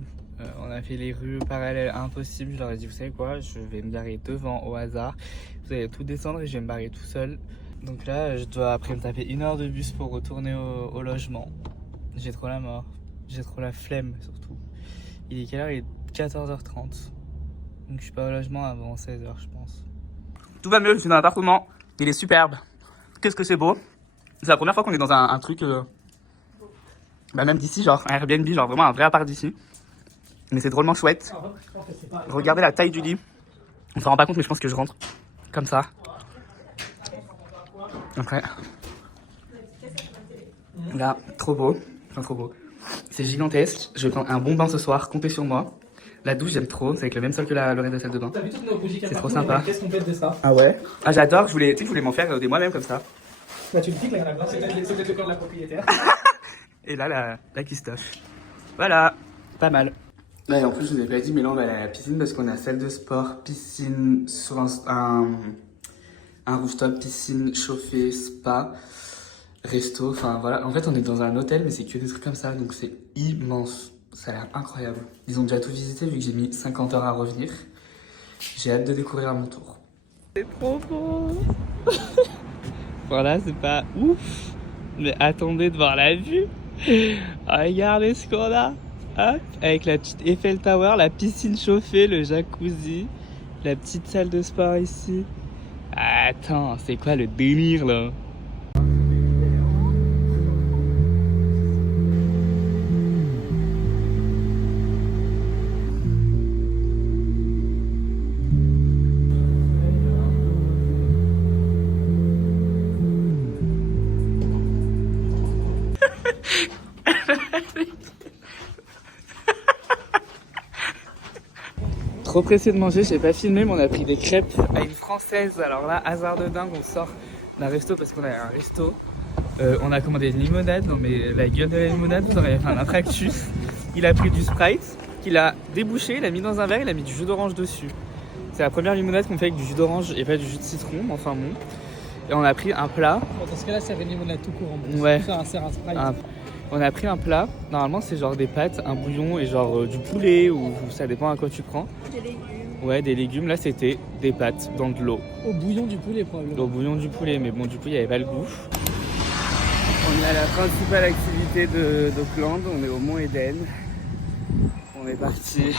On a fait les rues parallèles, impossible. Je leur ai dit, vous savez quoi, je vais me garer devant au hasard. Vous allez tout descendre et je vais me barrer tout seul. Donc là, je dois après me taper 1 heure de bus pour retourner au logement. J'ai trop la mort. J'ai trop la flemme surtout. Il est quelle heure? Il est 14h30. Donc je suis pas au logement avant 16h je pense. Tout va mieux, je suis dans l'appartement. Il est superbe. Qu'est-ce que c'est beau. C'est la première fois qu'on est dans un truc... Bah même d'ici, genre un Airbnb, genre vraiment un vrai appart d'ici. Mais c'est drôlement chouette. Regardez la taille du lit. On s'en rend pas compte mais je pense que je rentre comme ça. Après. Là, trop beau. Enfin trop beau. C'est gigantesque. Je vais prendre un bon bain ce soir, comptez sur moi. La douche j'aime trop, c'est avec le même sol que le reste de la salle de bain. T'as vu toutes nos bougies C'est trop sympa. Qu'est-ce qu'on fait de ça? Ah ouais? Ah j'adore, je voulais m'en faire des moi-même comme ça. Bah tu me dis que la c'est peut-être le corps de la propriétaire. Et là la Christophe. Voilà, pas mal. Ouais, en plus je vous ai pas dit mais là on va aller à la piscine parce qu'on a salle de sport, piscine sur un rooftop, piscine chauffée, spa, resto, enfin voilà. En fait on est dans un hôtel mais c'est que des trucs comme ça donc c'est immense. Ça a l'air incroyable. Ils ont déjà tout visité vu que j'ai mis 50 heures à revenir. J'ai hâte de découvrir à mon tour. C'est trop beau. Voilà, c'est pas ouf. Mais attendez de voir la vue. Regardez ce qu'on a. Hop, avec la petite Eiffel Tower, la piscine chauffée, le jacuzzi, la petite salle de sport ici. Attends, c'est quoi le délire là? Trop pressé de manger, j'ai pas filmé, mais on a pris des crêpes à une française. Alors là, hasard de dingue, on sort d'un resto parce qu'on a un resto. On a commandé une limonade, non mais la gueule de la limonade, vous auriez fait un infarctus. Il a pris du Sprite, qu'il a débouché, il a mis dans un verre, il a mis du jus d'orange dessus. C'est la première limonade qu'on fait avec du jus d'orange et pas du jus de citron, enfin bon. Et on a pris un plat. Bon, dans ce cas-là, c'est une limonade tout court. Ouais. Ça insère un Sprite. On a pris un plat, normalement c'est genre des pâtes, un bouillon et genre du poulet ou ça dépend à quoi tu prends. Des légumes. Ouais, des légumes, là c'était des pâtes dans de l'eau. Au bouillon du poulet, probablement. Au bouillon du poulet, mais bon, du coup il n'y avait pas le goût. On est à la principale activité d'Auckland, on est au Mont Eden. On est parti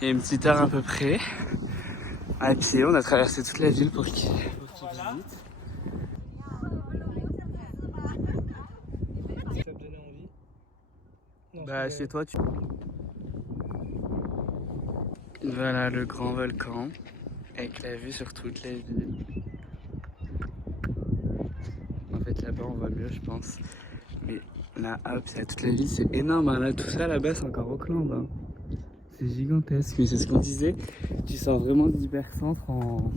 il y a une petite heure à peu près. À pied, on a traversé toute la ville pour qu'ils visitent. Ça te donnait envie? Non, Bah c'est toi tu... Voilà le grand volcan avec la vue sur toute la ville. En fait là-bas on voit mieux je pense. Mais là hop il y a toute la ville, c'est énorme hein. Là tout ça là-bas c'est encore Auckland hein. C'est gigantesque mais c'est ce qu'on disait. Tu sors vraiment d'hypercentre en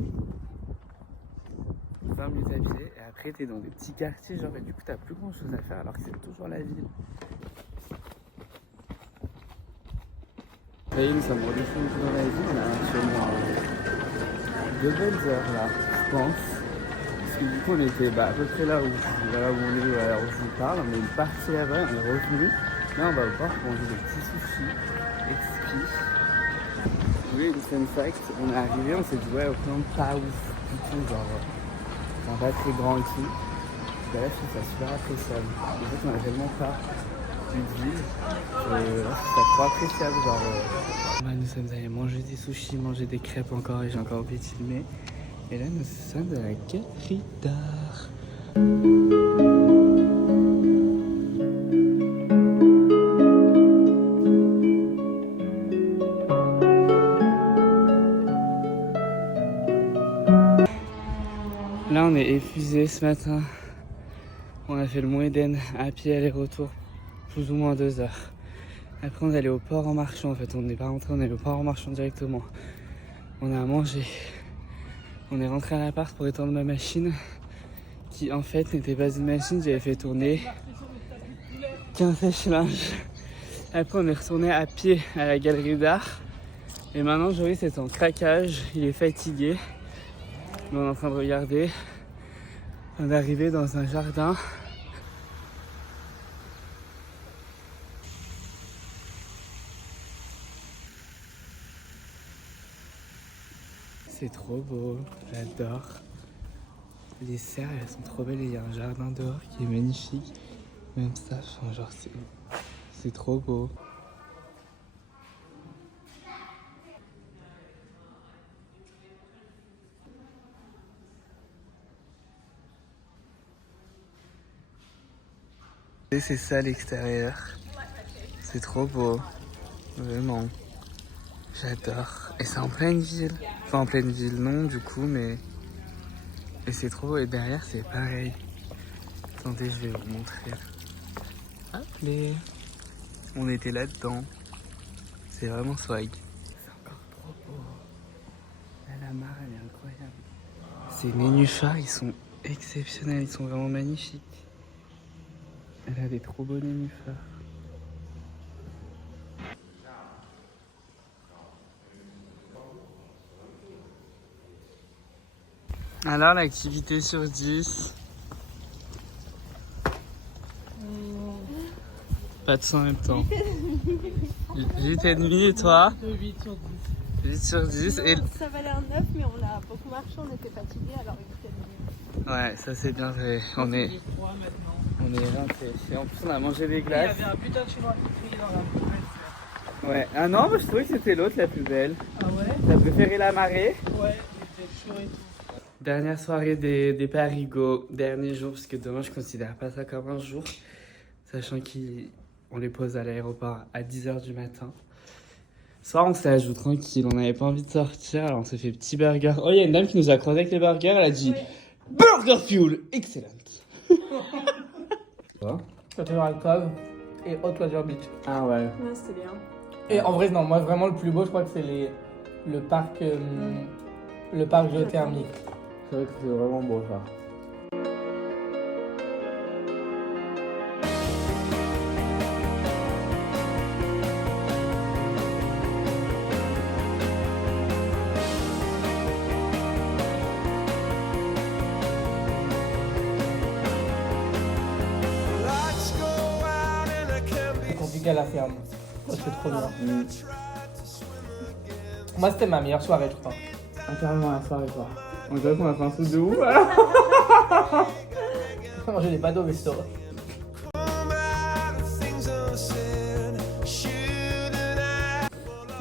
20 minutes à pied et après t'es dans des petits quartiers genre et du coup t'as plus grand chose à faire alors que c'est toujours la ville. Et nous sommes redescendus dans la ville, on a sûrement 2 bonnes heures là, je pense. Parce que du coup on était à peu près là où on est, où je vous parle, on est parti là-bas, on est revenu. Là on va au parc manger des petits sushis exquis. Oui, une fun fact, on est arrivé, on s'est dit ouais Auckland pas ouf du tout, genre c'est pas très grand et tout. Et là je trouve ça super appréciable. En fait on a tellement pas d'une ville, là c'est trop appréciable genre. Nous sommes allés manger des sushis, manger des crêpes encore et j'ai encore oublié de filmer. Et là nous sommes à la galerie d'art. Là on est épuisé ce matin. On a fait le Mont Eden à pied aller-retour, plus ou moins 2 heures. Après on est allé au port en marchant en fait, on n'est pas rentré, on est allé au port en marchant directement. On a mangé. On est rentré à l'appart pour étendre ma machine qui en fait n'était pas une machine, j'avais fait tourner qu'un sèche-linge. Après on est retourné à pied à la galerie d'art. Et maintenant Joris est en craquage, il est fatigué. Mais on est en train de regarder. On est arrivé dans un jardin. C'est trop beau, j'adore. Les serres elles sont trop belles et il y a un jardin dehors qui est magnifique. Même ça, genre c'est trop beau. Et c'est ça l'extérieur. C'est trop beau, vraiment. J'adore. Et c'est en pleine ville. Enfin en pleine ville non du coup mais... Et c'est trop beau et derrière c'est pareil. Attendez je vais vous montrer. Allez. On était là-dedans. C'est vraiment swag. C'est encore trop beau. Là, la mare elle est incroyable. Ces nénuphars ils sont exceptionnels, ils sont vraiment magnifiques. Elle a des trop beaux nénuphars. Alors l'activité sur 10. Pas de son en même temps. 8,5 et toi? 8 sur 10. 8 sur 10 et... Ça valait un 9 mais on a beaucoup marché, on était fatigués alors il était mieux. Ouais ça c'est bien vrai. On est rincés. Et en plus on a mangé des Il y glaces. avait un putain de chinois qui criait dans la poubelle. Ouais. Ah non moi je trouvais que c'était l'autre la plus belle. Ah ouais? T'as préféré la marée? Ouais, il était chaud et tout. Dernière soirée des Parigo, dernier jour, parce que demain je considère pas ça comme un jour, sachant qu'on les pose à l'aéroport à 10h du matin. Ce soir on se la joue tranquille, on n'avait pas envie de sortir, alors on s'est fait petit burger. Oh il y a une dame qui nous a croisé avec les burgers, elle a dit Burger Fuel, excellent. Château Alcove et Hot Water Beach. Ah ouais. Ouais, c'était bien. Et en vrai, non, moi vraiment le plus beau, je crois que c'est le parc géothermique. C'est vrai que c'est vraiment beau ça. C'est compliqué à la ferme. Oh, c'est trop bien. Moi, c'était ma meilleure soirée, je crois. Ah, carrément la soirée quoi. On dirait qu'on a fait un truc de ouf. J'ai mangé des pâtes au resto.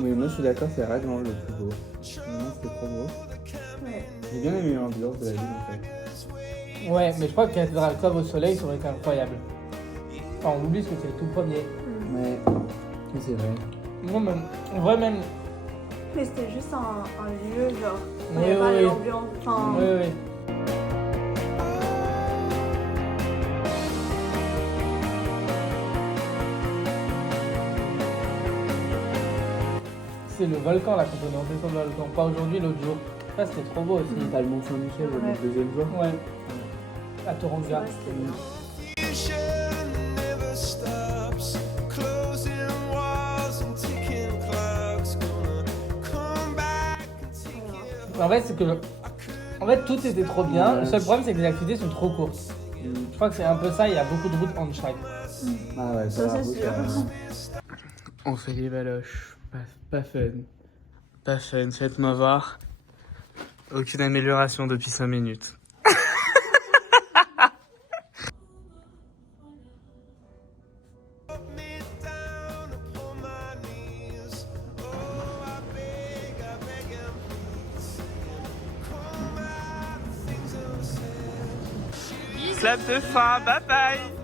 Oui, moi je suis d'accord, c'est vraiment le plus beau. Vraiment, c'était trop beau. Ouais. J'ai bien aimé l'ambiance de la ville en fait. Ouais, mais je crois que Cathédrale Cove au soleil, ça aurait été incroyable. Enfin, on oublie ce que c'est le tout premier. Ouais, mais c'est vrai. Non, mais en vrai, même. Mais c'était juste un lieu, genre. Il Oui, n'y avait pas oui. l'ambiance. Enfin, Oui, oui. C'est le volcan là, quand on est monté sur le volcan. Pas aujourd'hui, l'autre jour. Ça, c'était trop beau aussi. T'as le Mont Saint-Michel Ouais. le deuxième jour. Ouais. À ouais, Toranga. c'était bien. En fait, c'est que. En fait, tout était trop bien. Ouais. Le seul problème, c'est que les activités sont trop courtes. Je crois que c'est un peu ça, il y a beaucoup de routes en track. Ah ouais, Ça, va, c'est sûr. On fait les baloches. Pas fun. Pas fun, faites-moi voir. Aucune amélioration depuis 5 minutes. Clap de fin, bye bye.